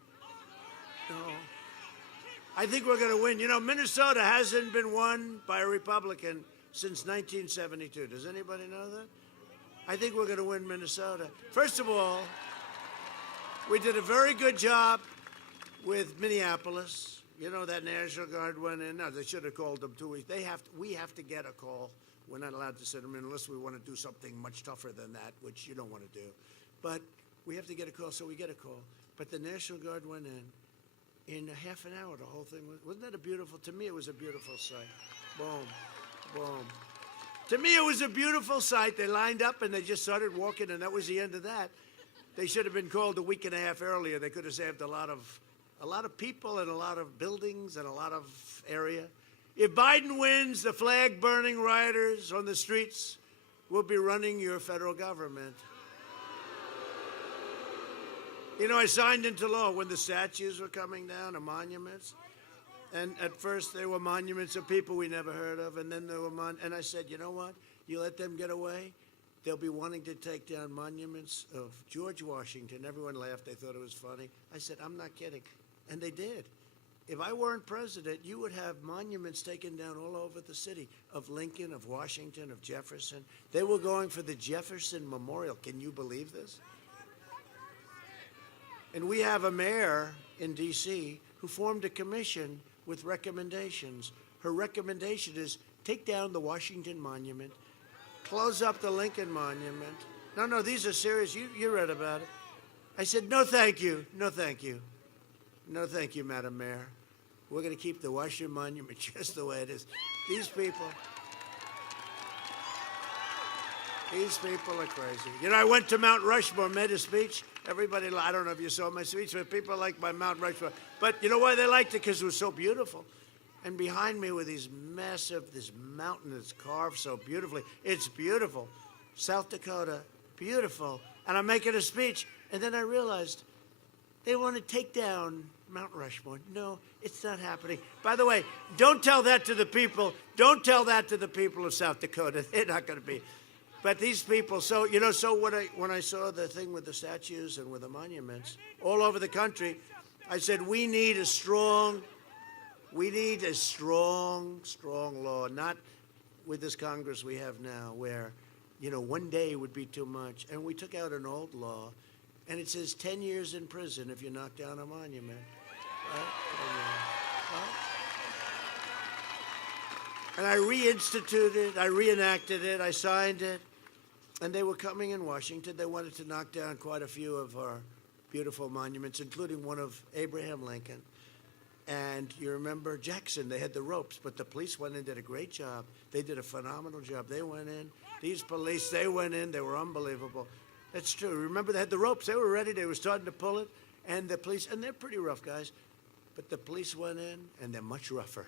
I think we're going to win. Minnesota hasn't been won by a Republican since 1972. Does anybody know that? I think we're going to win Minnesota. First of all, we did a very good job with Minneapolis. That National Guard went in. No, they should have called them 2 weeks. We have to get a call. We're not allowed to send them in unless we want to do something much tougher than that, which you don't want to do. But we have to get a call, so we get a call. But the National Guard went in a half an hour. The whole thing wasn't that a beautiful? To me, it was a beautiful sight. Boom, boom. To me, it was a beautiful sight. They lined up and they just started walking, and that was the end of that. They should have been called a week and a half earlier. They could have saved a lot of people and a lot of buildings and a lot of area. If Biden wins, the flag-burning rioters on the streets will be running your federal government. I signed into law when the statues were coming down, the monuments. And at first, they were monuments of people we never heard of, and then there were and I said, you know what? You let them get away, they'll be wanting to take down monuments of George Washington. Everyone laughed. They thought it was funny. I said, I'm not kidding. And they did. If I weren't president, you would have monuments taken down all over the city of Lincoln, of Washington, of Jefferson. They were going for the Jefferson Memorial. Can you believe this? And we have a mayor in D.C. who formed a commission with recommendations. Her recommendation is take down the Washington Monument, close up the Lincoln Monument. No, these are serious. You read about it. I said, no, thank you. No, thank you. No, thank you, Madam Mayor. We're going to keep the Washington Monument just the way it is. These people are crazy. I went to Mount Rushmore, made a speech. Everybody, I don't know if you saw my speech, but people like my Mount Rushmore. But you know why they liked it? Because it was so beautiful. And behind me were this mountain that's carved so beautifully. It's beautiful. South Dakota, beautiful. And I'm making a speech. And then I realized they want to take down Mount Rushmore. No, it's not happening. By the way, don't tell that to the people. Don't tell that to the people of South Dakota. They're not going to be. But these people, so when I saw the thing with the statues and with the monuments all over the country, I said, we need a strong law, not with this Congress we have now where, one day would be too much. And we took out an old law, and it says 10 years in prison if you knock down a monument. And I reinstituted, I reenacted it, I signed it. And they were coming in Washington. They wanted to knock down quite a few of our beautiful monuments, including one of Abraham Lincoln. And you remember Jackson, they had the ropes, but the police went in and did a great job. They did a phenomenal job. They went in. These police, they went in. They were unbelievable. That's true. Remember, they had the ropes. They were ready. They were starting to pull it. And the police, and they're pretty rough guys, but the police went in, and they're much rougher.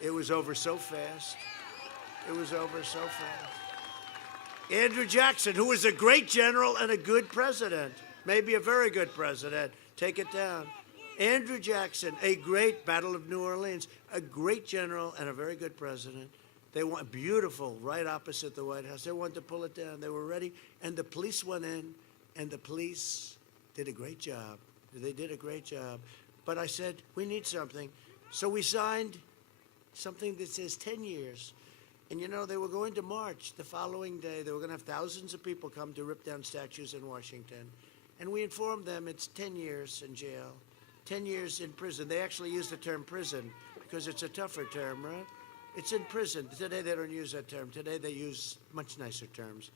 It was over so fast. It was over so fast. Andrew Jackson, who was a great general and a good president, maybe a very good president. Take it down. Andrew Jackson, a great Battle of New Orleans, a great general and a very good president. They want beautiful, right opposite the White House. They wanted to pull it down. They were ready, and the police went in, and the police did a great job. They did a great job. But I said, we need something. So we signed something that says 10 years. And you know, they were going to march the following day. They were going to have thousands of people come to rip down statues in Washington. And we informed them it's 10 years in jail, 10 years in prison. They actually use the term prison because it's a tougher term, right? It's in prison. Today they don't use that term. Today they use much nicer terms.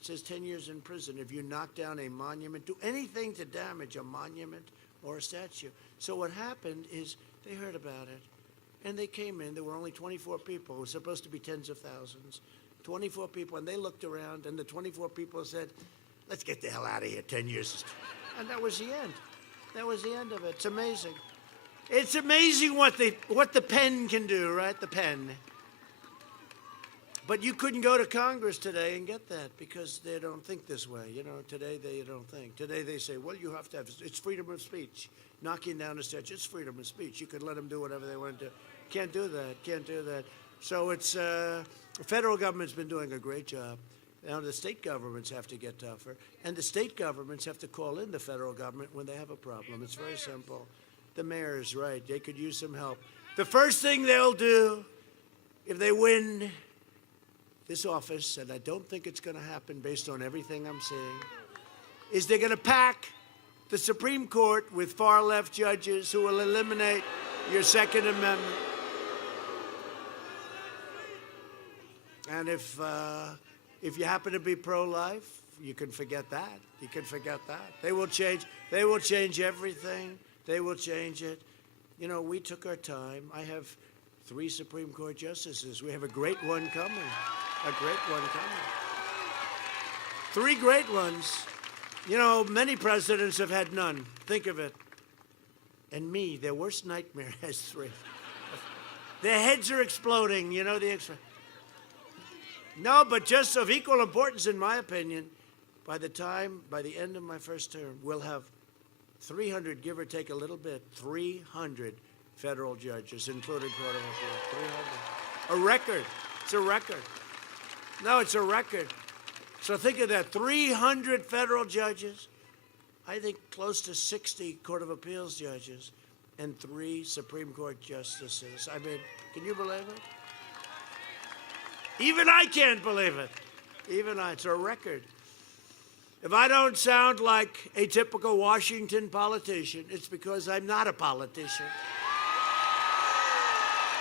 It says 10 years in prison if you knock down a monument, do anything to damage a monument or a statue. So what happened is they heard about it, and they came in. There were only 24 people. It was supposed to be tens of thousands. 24 people, and they looked around, and the 24 people said, let's get the hell out of here, 10 years. And that was the end. That was the end of it. It's amazing. It's amazing what the pen can do, right? The pen. But you couldn't go to Congress today and get that because they don't think this way. You know, today they don't think. Today they say, well, you have to have, it's freedom of speech. Knocking down a statue, it's freedom of speech. You could let them do whatever they want to do. Can't do that. Can't do that. So it's, the federal government's been doing a great job. Now the state governments have to get tougher. And the state governments have to call in the federal government when they have a problem. It's very simple. The mayor's right. They could use some help. The first thing they'll do if they win this office, and I don't think it's going to happen based on everything I'm seeing, is they're going to pack the Supreme Court with far-left judges who will eliminate your Second Amendment. And if you happen to be pro-life, you can forget that. You can forget that. They will change everything. They will change it. You know, we took our time. I have 3 Supreme Court justices. We have a great one coming. A great one coming. 3 great ones. You know, many presidents have had none. Think of it. And me, their worst nightmare has 3. Their heads are exploding, you know, No, but just of equal importance, in my opinion, by the end of my first term, we'll have 300, give or take a little bit, 300 federal judges, including Court of Appeals. 300. A record. It's a record. No, it's a record. So think of that, 300 federal judges, I think close to 60 Court of Appeals judges, and 3 Supreme Court justices. I mean, can you believe it? Even I can't believe it. Even I. It's a record. If I don't sound like a typical Washington politician, it's because I'm not a politician.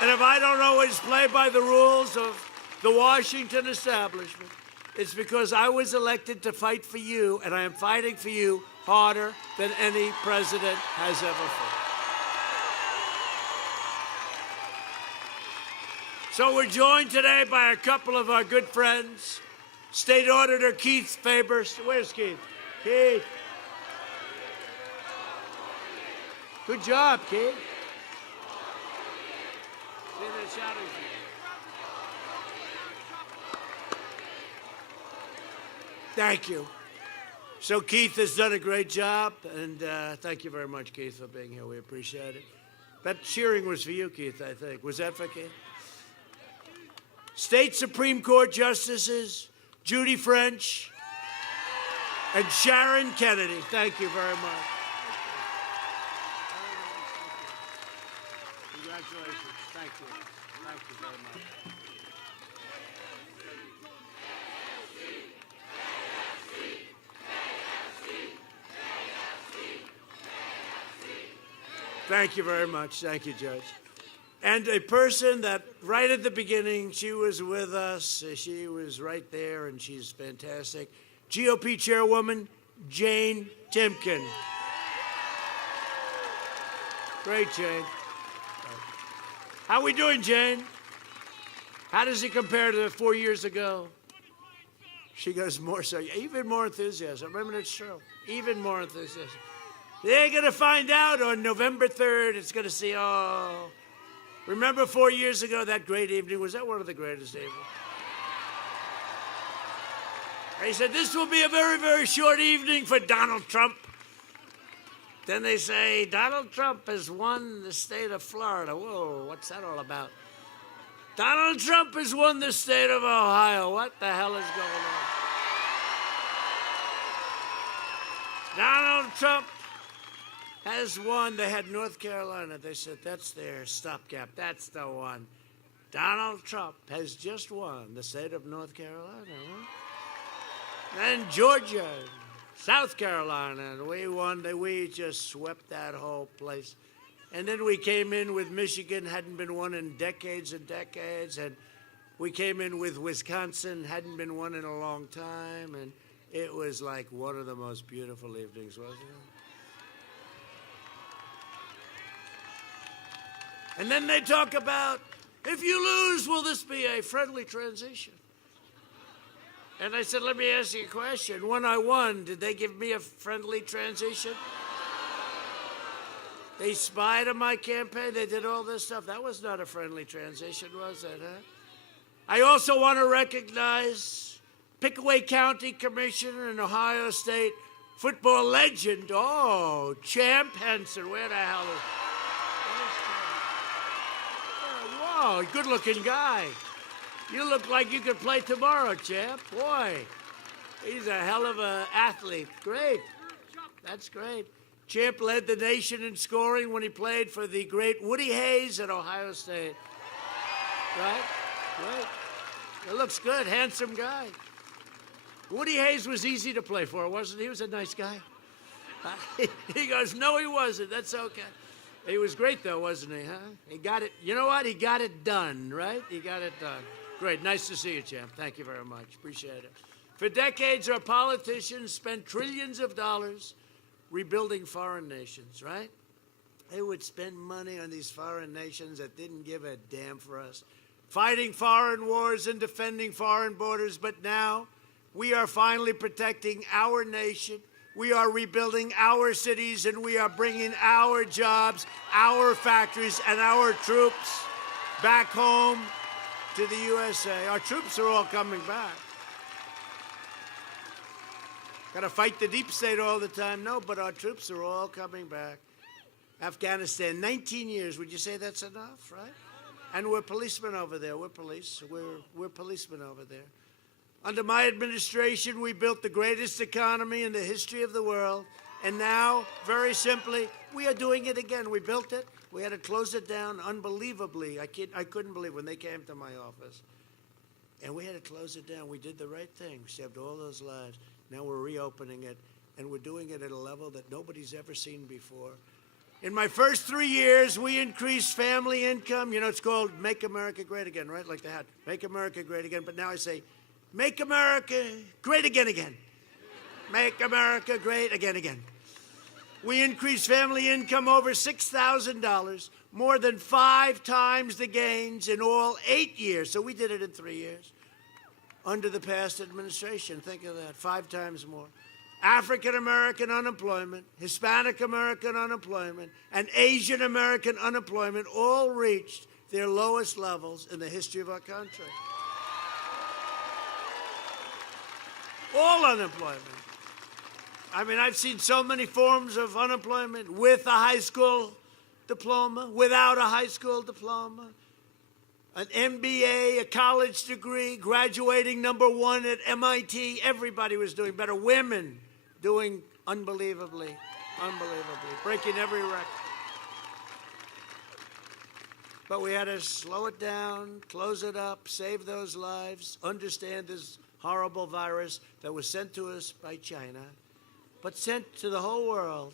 And if I don't always play by the rules of the Washington establishment, it's because I was elected to fight for you, and I am fighting for you harder than any president has ever fought. So we're joined today by a couple of our good friends. State Auditor Keith Faber. Where's Keith? Keith. Good job, Keith. See, they're shouting for you. Thank you. So Keith has done a great job, and thank you very much, Keith, for being here. We appreciate it. That cheering was for you, Keith, I think. Was that for Keith? State Supreme Court Justices Judy French and Sharon Kennedy. Thank you very much. Congratulations. Thank you. Thank you very much. Thank you very much. Thank you, Judge. And a person that right at the beginning, she was with us. She was right there, and she's fantastic. GOP Chairwoman Jane Timken. Great, Jane. How we doing, Jane? How does it compare to 4 years ago? She goes more so, even more enthusiasm. Remember, it's true. Even more enthusiasm. They're going to find out on November 3rd. It's going to see, oh. Remember 4 years ago, that great evening? Was that one of the greatest evenings? They said, this will be a very, very short evening for Donald Trump. Then they say, Donald Trump has won the state of Florida. Whoa, what's that all about? Donald Trump has won the state of Ohio. What the hell is going on? Donald Trump has won. They had North Carolina. They said, that's their stopgap. That's the one. Donald Trump has just won the state of North Carolina. Huh? Then Georgia, South Carolina, and we won. We just swept that whole place. And then we came in with Michigan, hadn't been won in decades and decades. And we came in with Wisconsin, hadn't been won in a long time. And it was like one of the most beautiful evenings, wasn't it? And then they talk about, if you lose, will this be a friendly transition? And I said, let me ask you a question. When I won, did they give me a friendly transition? They spied on my campaign. They did all this stuff. That was not a friendly transition, was it, huh? I also want to recognize Pickaway County Commissioner and Ohio State football legend, Champ Henson. Where the hell is... Whoa, good-looking guy. You look like you could play tomorrow, Champ. Boy, he's a hell of an athlete. Great. That's great. Champ led the nation in scoring when he played for the great Woody Hayes at Ohio State. Right? Great. It looks good. Handsome guy. Woody Hayes was easy to play for, wasn't he? He was a nice guy. He goes, no, he wasn't. That's okay. He was great, though, wasn't he, huh? He got it. You know what? He got it done, right? He got it done. Great. Nice to see you, Champ. Thank you very much. Appreciate it. For decades, our politicians spent trillions of dollars rebuilding foreign nations, right? They would spend money on these foreign nations that didn't give a damn for us, fighting foreign wars and defending foreign borders. But now we are finally protecting our nation. We are rebuilding our cities, and we are bringing our jobs, our factories, and our troops back home to the USA. Our troops are all coming back. Got to fight the deep state all the time. No, but our troops are all coming back. Afghanistan, 19 years. Would you say that's enough, right? And we're policemen over there. We're police. We're policemen over there. Under my administration, we built the greatest economy in the history of the world. And now, very simply, we are doing it again. We built it. We had to close it down unbelievably. I couldn't believe when they came to my office. And we had to close it down. We did the right thing. We saved all those lives. Now we're reopening it, and we're doing it at a level that nobody's ever seen before. In my first 3 years, we increased family income. You know, it's called Make America Great Again, right? Like that. Make America Great Again. But now I say, Make America Great Again again. Make America Great Again again. We increased family income over $6,000, more than 5 times the gains in all 8 years. So we did it in 3 years. Under the past administration, think of that, 5 times more. African American unemployment, Hispanic American unemployment, and Asian American unemployment all reached their lowest levels in the history of our country. All unemployment. I mean, I've seen so many forms of unemployment with a high school diploma, without a high school diploma, an MBA, a college degree, graduating #1 at MIT. Everybody was doing better. Women doing unbelievably, breaking every record. But we had to slow it down, close it up, save those lives, understand this horrible virus that was sent to us by China, but sent to the whole world,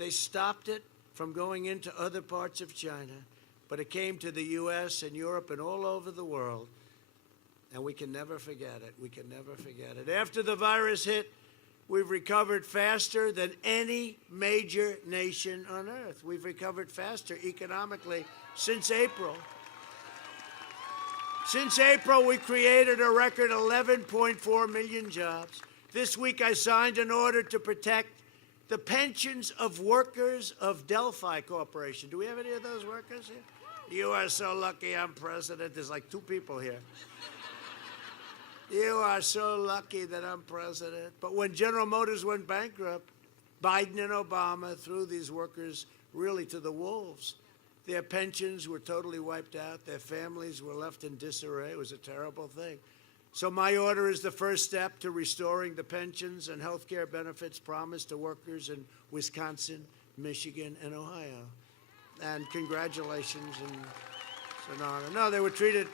They stopped it from going into other parts of China, but it came to the U.S. and Europe and all over the world, and we can never forget it. We can never forget it. After the virus hit, we've recovered faster than any major nation on earth. We've recovered faster economically since April. Since April, we created a record 11.4 million jobs. This week, I signed an order to protect the pensions of workers of Delphi Corporation. Do we have any of those workers here? You are so lucky I'm president. There's like 2 people here. You are so lucky that I'm president. But when General Motors went bankrupt, Biden and Obama threw these workers really to the wolves. Their pensions were totally wiped out. Their families were left in disarray. It was a terrible thing. So my order is the first step to restoring the pensions and health care benefits promised to workers in Wisconsin, Michigan, and Ohio. And congratulations, and it's an honor. No, they were treated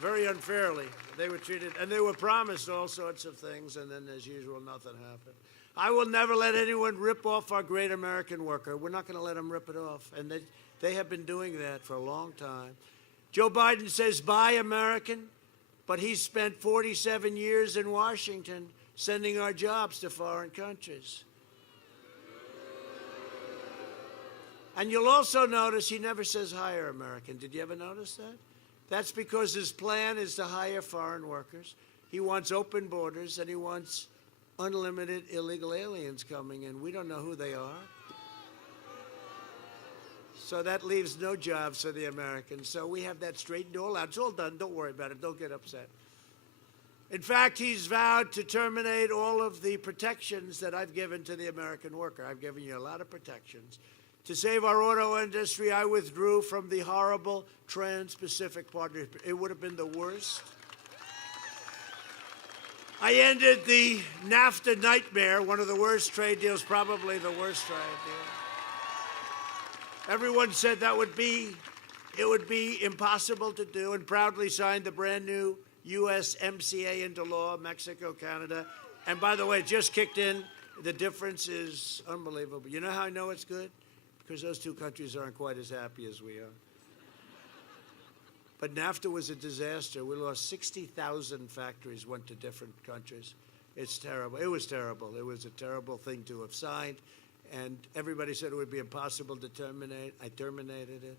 very unfairly. They were treated, and they were promised all sorts of things, and then, as usual, nothing happened. I will never let anyone rip off our great American worker. We're not going to let them rip it off, and they have been doing that for a long time. Joe Biden says, buy American, but he's spent 47 years in Washington sending our jobs to foreign countries. And you'll also notice he never says hire American. Did you ever notice that? That's because his plan is to hire foreign workers. He wants open borders, and he wants unlimited illegal aliens coming in. We don't know who they are. So that leaves no jobs for the Americans. So we have that straightened all out. It's all done. Don't worry about it. Don't get upset. In fact, he's vowed to terminate all of the protections that I've given to the American worker. I've given you a lot of protections. To save our auto industry, I withdrew from the horrible Trans-Pacific Partnership. It would have been the worst. I ended the NAFTA nightmare, one of the worst trade deals, probably the worst trade deal. Everyone said it would be impossible to do, and proudly signed the brand new USMCA into law, Mexico, Canada. And by the way, it just kicked in. The difference is unbelievable. You know how I know it's good? Because those two countries aren't quite as happy as we are. But NAFTA was a disaster. We lost 60,000 factories, went to different countries. It's terrible. It was terrible. It was a terrible thing to have signed. And everybody said it would be impossible to terminate. I terminated it.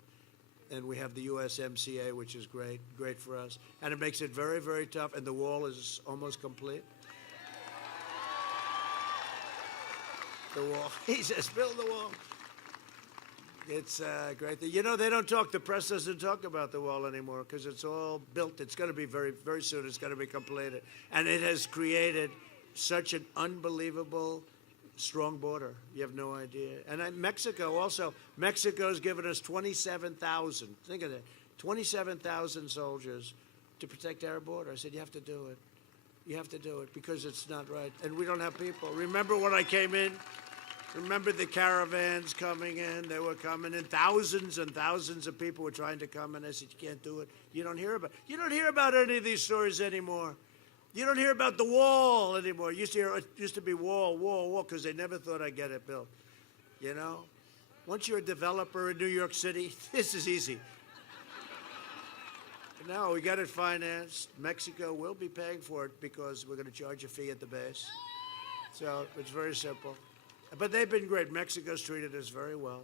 And we have the USMCA, which is great for us. And it makes it very, very tough. And the wall is almost complete. The wall. He says, build the wall. It's a great thing. You know, they don't talk, the press doesn't talk about the wall anymore because it's all built. It's going to be very, very soon, it's going to be completed. And it has created such an unbelievable, strong border. You have no idea. And Mexico also, Mexico's given us 27,000, think of that, 27,000 soldiers to protect our border. I said, you have to do it. You have to do it because it's not right. And we don't have people. Remember when I came in? Remember the caravans coming in? They were coming in. Thousands and thousands of people were trying to come in. I said, you can't do it. You don't hear about any of these stories anymore. You don't hear about the wall anymore. It used to be wall, because they never thought I'd get it built. You know? Once you're a developer in New York City, this is easy. No, we got it financed. Mexico will be paying for it because we're going to charge a fee at the base. So it's very simple. But they've been great. Mexico's treated us very well.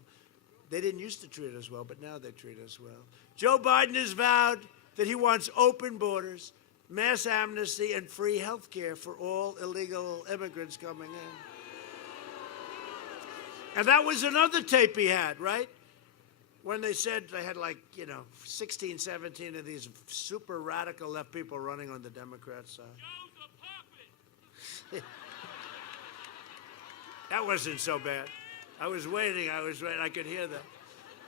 They didn't used to treat us well, but now they treat us well. Joe Biden has vowed that he wants open borders, mass amnesty, and free health care for all illegal immigrants coming in. And that was another tape he had, right? When they said they had 16, 17 of these super radical left people running on the Democrat side. Joe's a puppet. That wasn't so bad. I was waiting. I could hear that.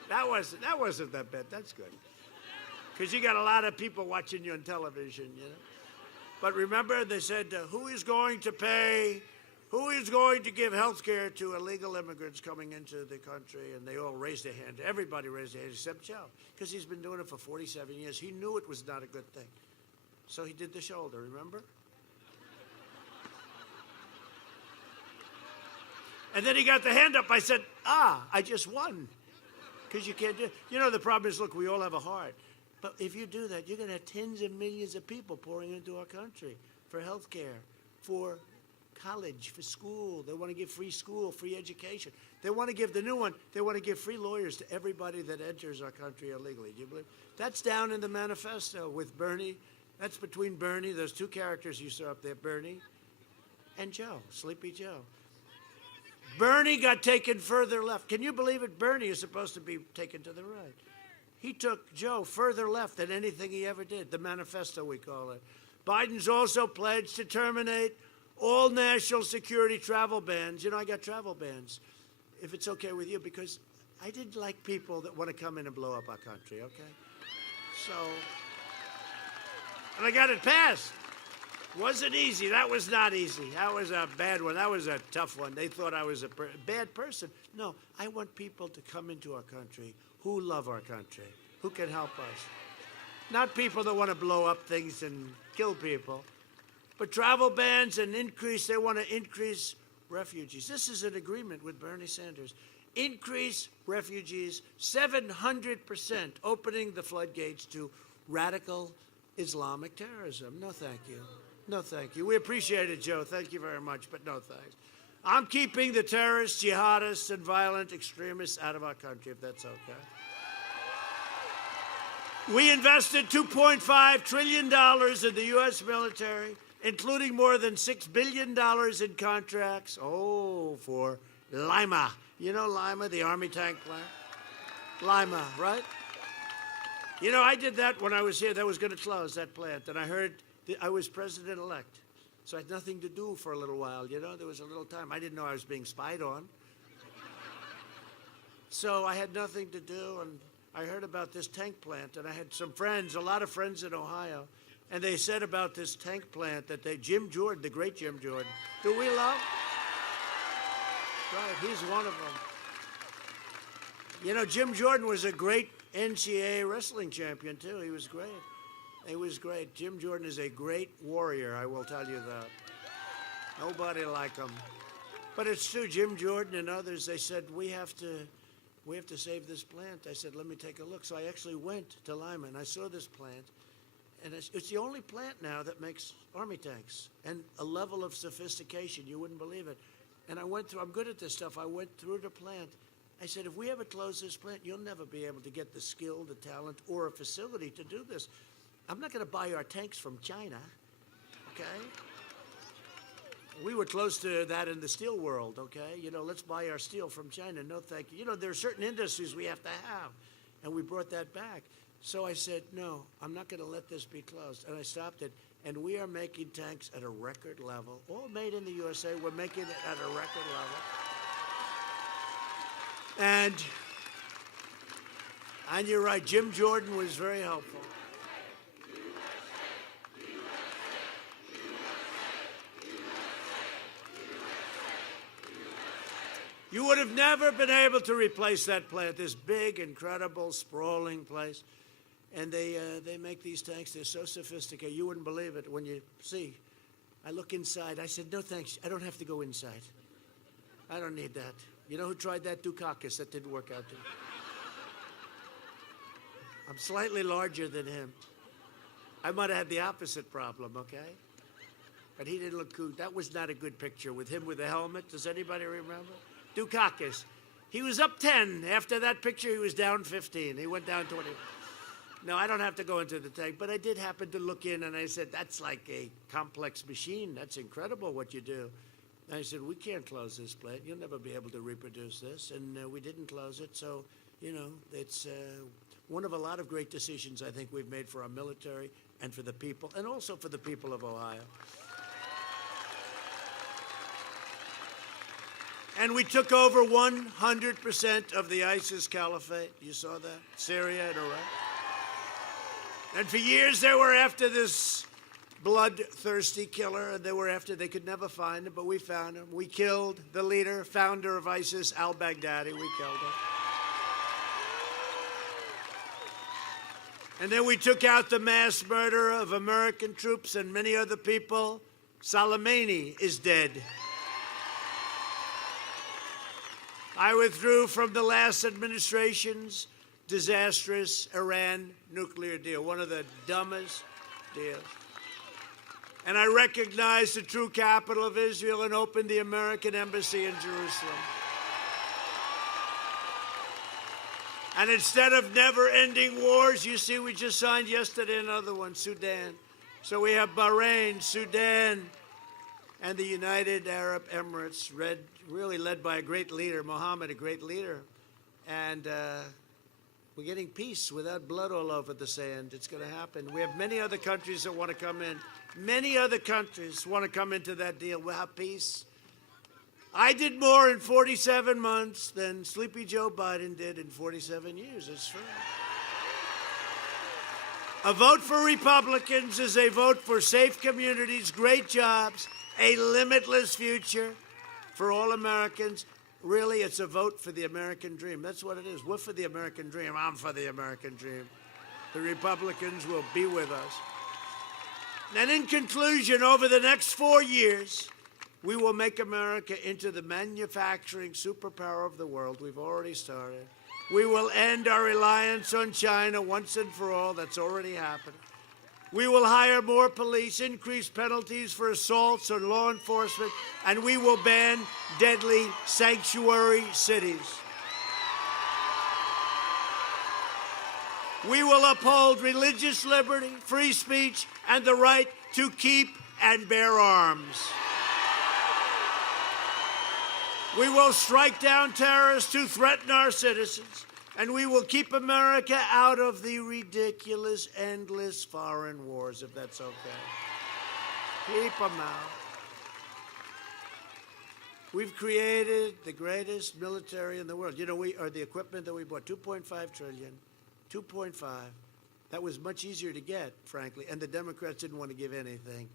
That wasn't that bad. That's good. Because you got a lot of people watching you on television, you know. But remember, they said, who is going to give health care to illegal immigrants coming into the country? And they all raised their hand. Everybody raised their hand except Joe, because he's been doing it for 47 years. He knew it was not a good thing. So he did the shoulder, remember? And then he got the hand up. I said, I just won. Because you can't do it. You know, the problem is, look, we all have a heart. But if you do that, you're going to have tens of millions of people pouring into our country for health care, for college, for school. They want to give free school, free education. They want to give the new one, they want to give free lawyers to everybody that enters our country illegally. Do you believe? That's down in the manifesto with Bernie. That's between Bernie, those two characters you saw up there, Bernie and Joe, Sleepy Joe. Bernie got taken further left. Can you believe it? Bernie is supposed to be taken to the right. He took Joe further left than anything he ever did. The manifesto, we call it. Biden's also pledged to terminate all national security travel bans. You know, I got travel bans, if it's okay with you, because I didn't like people that want to come in and blow up our country, okay? So, and I got it passed. Wasn't easy. That was not easy. That was a bad one. That was a tough one. They thought I was a bad person. No, I want people to come into our country who love our country, who can help us. Not people that want to blow up things and kill people, but travel bans and they want to increase refugees. This is an agreement with Bernie Sanders. Increase refugees 700%, opening the floodgates to radical Islamic terrorism. No, thank you. No, thank you. We appreciate it, Joe. Thank you very much, but no thanks. I'm keeping the terrorists, jihadists, and violent extremists out of our country, if that's okay. We invested $2.5 trillion in the U.S. military, including more than $6 billion in contracts. For Lima. You know Lima, the Army tank plant? Lima, right? You know, I did that when I was here. That was going to close, that plant. And I heard I was president-elect. So I had nothing to do for a little while, you know? There was a little time. I didn't know I was being spied on. So I had nothing to do, and I heard about this tank plant, and I had some friends, a lot of friends in Ohio, and they said about this tank plant that Jim Jordan, the great Jim Jordan, who we love? Right, he's one of them. You know, Jim Jordan was a great NCAA wrestling champion, too. He was great. He was great. Jim Jordan is a great warrior, I will tell you that. Nobody like him. But it's true, Jim Jordan and others, they said, we have to save this plant. I said, let me take a look. So I actually went to Lima, and I saw this plant. And it's the only plant now that makes Army tanks, and a level of sophistication, you wouldn't believe it. And I went through, I'm good at this stuff, I went through the plant. I said, if we ever close this plant, you'll never be able to get the skill, the talent, or a facility to do this. I'm not going to buy our tanks from China, okay? We were close to that in the steel world, okay? You know, let's buy our steel from China. No, thank you. You know, there are certain industries we have to have, and we brought that back. So I said, no, I'm not going to let this be closed, and I stopped it. And we are making tanks at a record level, all made in the USA. We're making it at a record level. And you're right, Jim Jordan was very helpful. You would have never been able to replace that plant, this big, incredible, sprawling place. And they make these tanks. They're so sophisticated. You wouldn't believe it when you see. I look inside. I said, no, thanks. I don't have to go inside. I don't need that. You know who tried that? Dukakis. That didn't work out too. I'm slightly larger than him. I might have had the opposite problem, okay? But he didn't look cool. That was not a good picture with him with a helmet. Does anybody remember? Dukakis. He was up 10. After that picture, he was down 15. He went down 20. No, I don't have to go into the tank, but I did happen to look in, and I said, that's like a complex machine. That's incredible what you do. And I said, we can't close this plant. You'll never be able to reproduce this. And we didn't close it. So, you know, it's one of a lot of great decisions I think we've made for our military and for the people, and also for the people of Ohio. And we took over 100% of the ISIS caliphate. You saw that? Syria and Iraq. And for years they were after this bloodthirsty killer, and they could never find him, but we found him. We killed the leader, founder of ISIS, al-Baghdadi. We killed him. And then we took out the mass murder of American troops and many other people. Soleimani is dead. I withdrew from the last administration's disastrous Iran nuclear deal, one of the dumbest deals. And I recognized the true capital of Israel and opened the American embassy in Jerusalem. And instead of never-ending wars, you see, we just signed yesterday another one, Sudan. So we have Bahrain, Sudan, and the United Arab Emirates, really led by a great leader, Mohammed, a great leader. And We're getting peace without blood all over the sand. It's going to happen. We have many other countries that want to come in. Many other countries want to come into that deal. We'll have peace. I did more in 47 months than Sleepy Joe Biden did in 47 years. It's true. A vote for Republicans is a vote for safe communities, great jobs, a limitless future for all Americans. Really, it's a vote for the American dream. That's what it is. We're for the American dream. I'm for the American dream. The Republicans will be with us. And in conclusion, over the next 4 years, we will make America into the manufacturing superpower of the world. We've already started. We will end our reliance on China once and for all. That's already happened. We will hire more police, increase penalties for assaults on law enforcement, and we will ban deadly sanctuary cities. We will uphold religious liberty, free speech, and the right to keep and bear arms. We will strike down terrorists who threaten our citizens, and we will keep America out of the ridiculous, endless foreign wars, if that's okay. Keep them out. We've created the greatest military in the world. You know, the equipment that we bought, $2.5 trillion, 2.5. That was much easier to get, frankly, and the Democrats didn't want to give anything.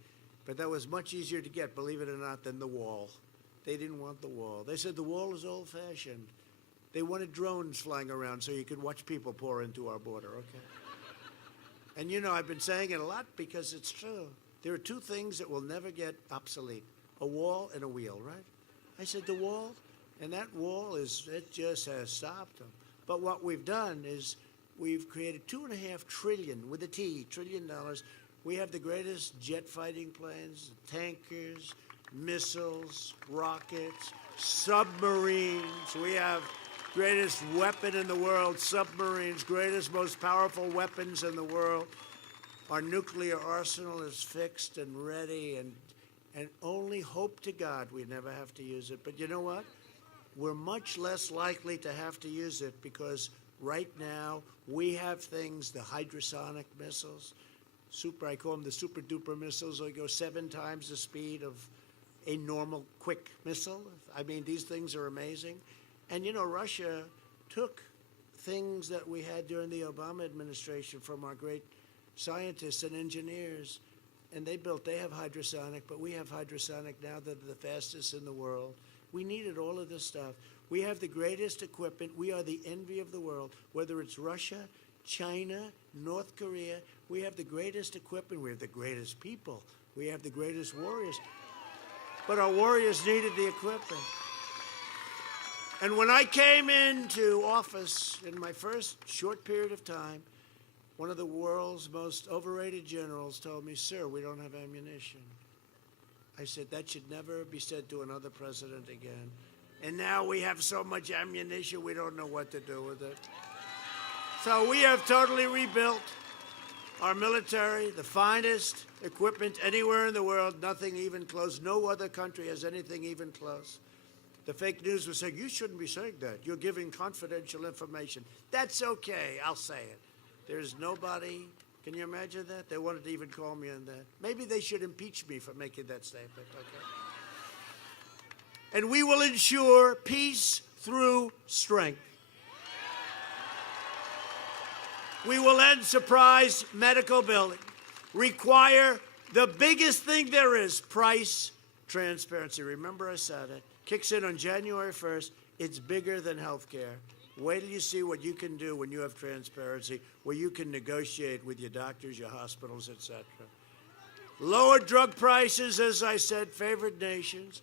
But that was much easier to get, believe it or not, than the wall. They didn't want the wall. They said the wall is old-fashioned. They wanted drones flying around so you could watch people pour into our border, okay? And you know, I've been saying it a lot because it's true. There are two things that will never get obsolete, a wall and a wheel, right? I said the wall, and that wall it just has stopped them. But what we've done is we've created $2.5 trillion, with a T, $1 trillion. We have the greatest jet fighting planes, tankers, missiles, rockets, submarines. We have greatest weapon in the world, submarines, greatest, most powerful weapons in the world. Our nuclear arsenal is fixed and ready, and only hope to God we never have to use it. But you know what? We're much less likely to have to use it because right now we have things, the hypersonic missiles, I call them the super duper missiles. They go 7 times the speed of a normal quick missile. I mean, these things are amazing. And you know, Russia took things that we had during the Obama administration from our great scientists and engineers, and they have hypersonic, but we have hypersonic now that are the fastest in the world. We needed all of this stuff. We have the greatest equipment. We are the envy of the world, whether it's Russia, China, North Korea. We have the greatest equipment. We have the greatest people. We have the greatest warriors. But our warriors needed the equipment. And when I came into office in my first short period of time, one of the world's most overrated generals told me, "Sir, we don't have ammunition." I said, "That should never be said to another president again." And now we have so much ammunition, we don't know what to do with it. So we have totally rebuilt our military, the finest equipment anywhere in the world, nothing even close. No other country has anything even close. The fake news was saying, "You shouldn't be saying that. You're giving confidential information." That's okay. I'll say it. There's nobody. Can you imagine that? They wanted to even call me on that. Maybe they should impeach me for making that statement, okay? And we will ensure peace through strength. We will end surprise medical billing. Require the biggest thing there is, price transparency. Remember I said it. Kicks in on January 1st. It's bigger than health care. Wait till you see what you can do when you have transparency, where you can negotiate with your doctors, your hospitals, etc. Lower drug prices, as I said, favored nations.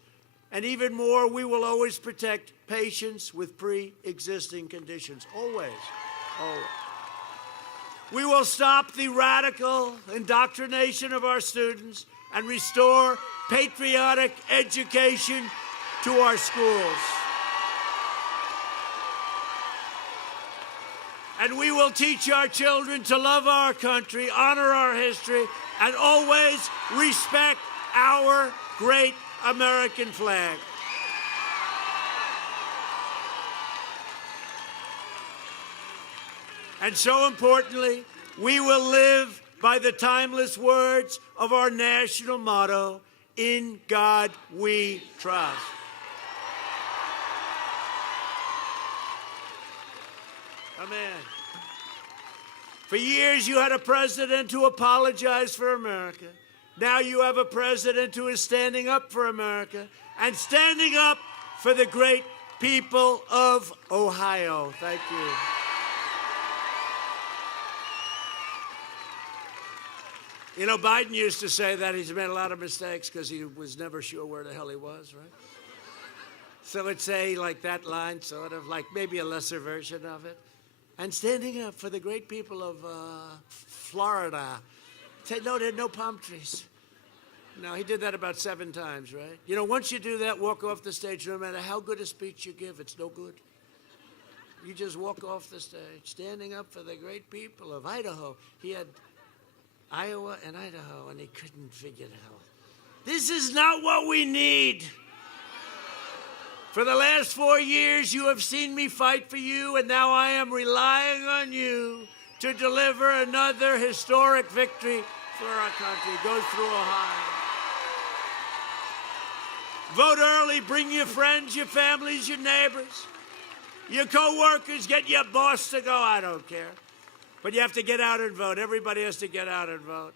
And even more, we will always protect patients with pre-existing conditions. Always. Always. We will stop the radical indoctrination of our students and restore patriotic education to our schools. And we will teach our children to love our country, honor our history, and always respect our great American flag. And so importantly, we will live by the timeless words of our national motto, "In God we trust." Amen. For years, you had a president who apologized for America. Now you have a president who is standing up for America and standing up for the great people of Ohio. Thank you. You know, Biden used to say that he's made a lot of mistakes because he was never sure where the hell he was, right? So it's like that line, sort of like maybe a lesser version of it. And standing up for the great people of Florida. Say, no, there are no palm trees. No, he did that about 7 times, right? You know, once you do that, walk off the stage, no matter how good a speech you give, it's no good. You just walk off the stage, standing up for the great people of Idaho. He had Iowa and Idaho, and he couldn't figure it out. This is not what we need. For the last 4 years, you have seen me fight for you, and now I am relying on you to deliver another historic victory for our country. Go through Ohio. Vote early. Bring your friends, your families, your neighbors, your co-workers. Get your boss to go. I don't care. But you have to get out and vote. Everybody has to get out and vote.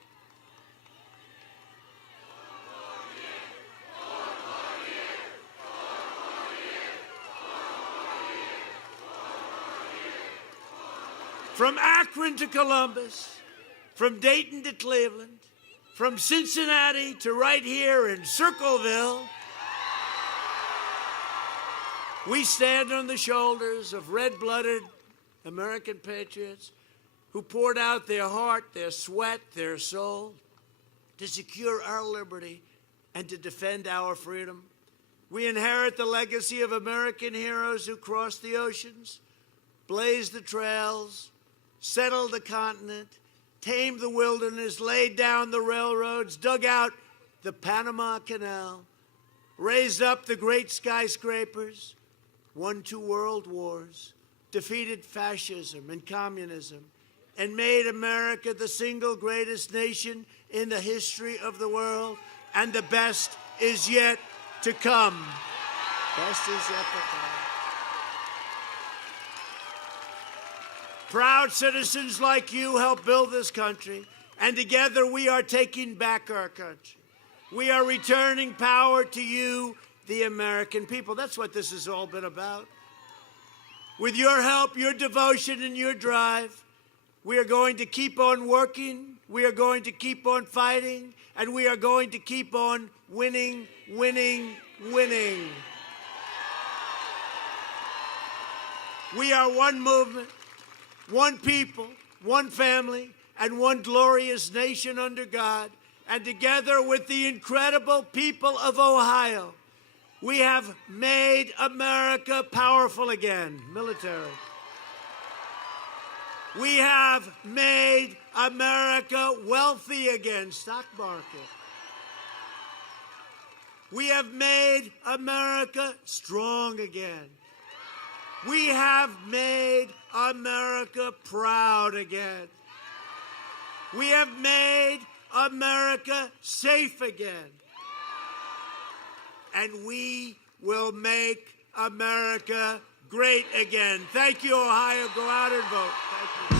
From Akron to Columbus, from Dayton to Cleveland, from Cincinnati to right here in Circleville, we stand on the shoulders of red-blooded American patriots who poured out their heart, their sweat, their soul to secure our liberty and to defend our freedom. We inherit the legacy of American heroes who crossed the oceans, blazed the trails, settled the continent, tamed the wilderness, laid down the railroads, dug out the Panama Canal, raised up the great skyscrapers, won 2 world wars, defeated fascism and communism, and made America the single greatest nation in the history of the world. And the best is yet to come. Best is yet to come. Proud citizens like you help build this country, and together we are taking back our country. We are returning power to you, the American people. That's what this has all been about. With your help, your devotion, and your drive, we are going to keep on working, we are going to keep on fighting, and we are going to keep on winning, winning, winning. We are one movement, one people, one family, and one glorious nation under God. And together with the incredible people of Ohio, we have made America powerful again. Military. We have made America wealthy again. Stock market. We have made America strong again. We have made America proud again. We have made America safe again. And we will make America great again. Thank you, Ohio. Go out and vote. Thank you.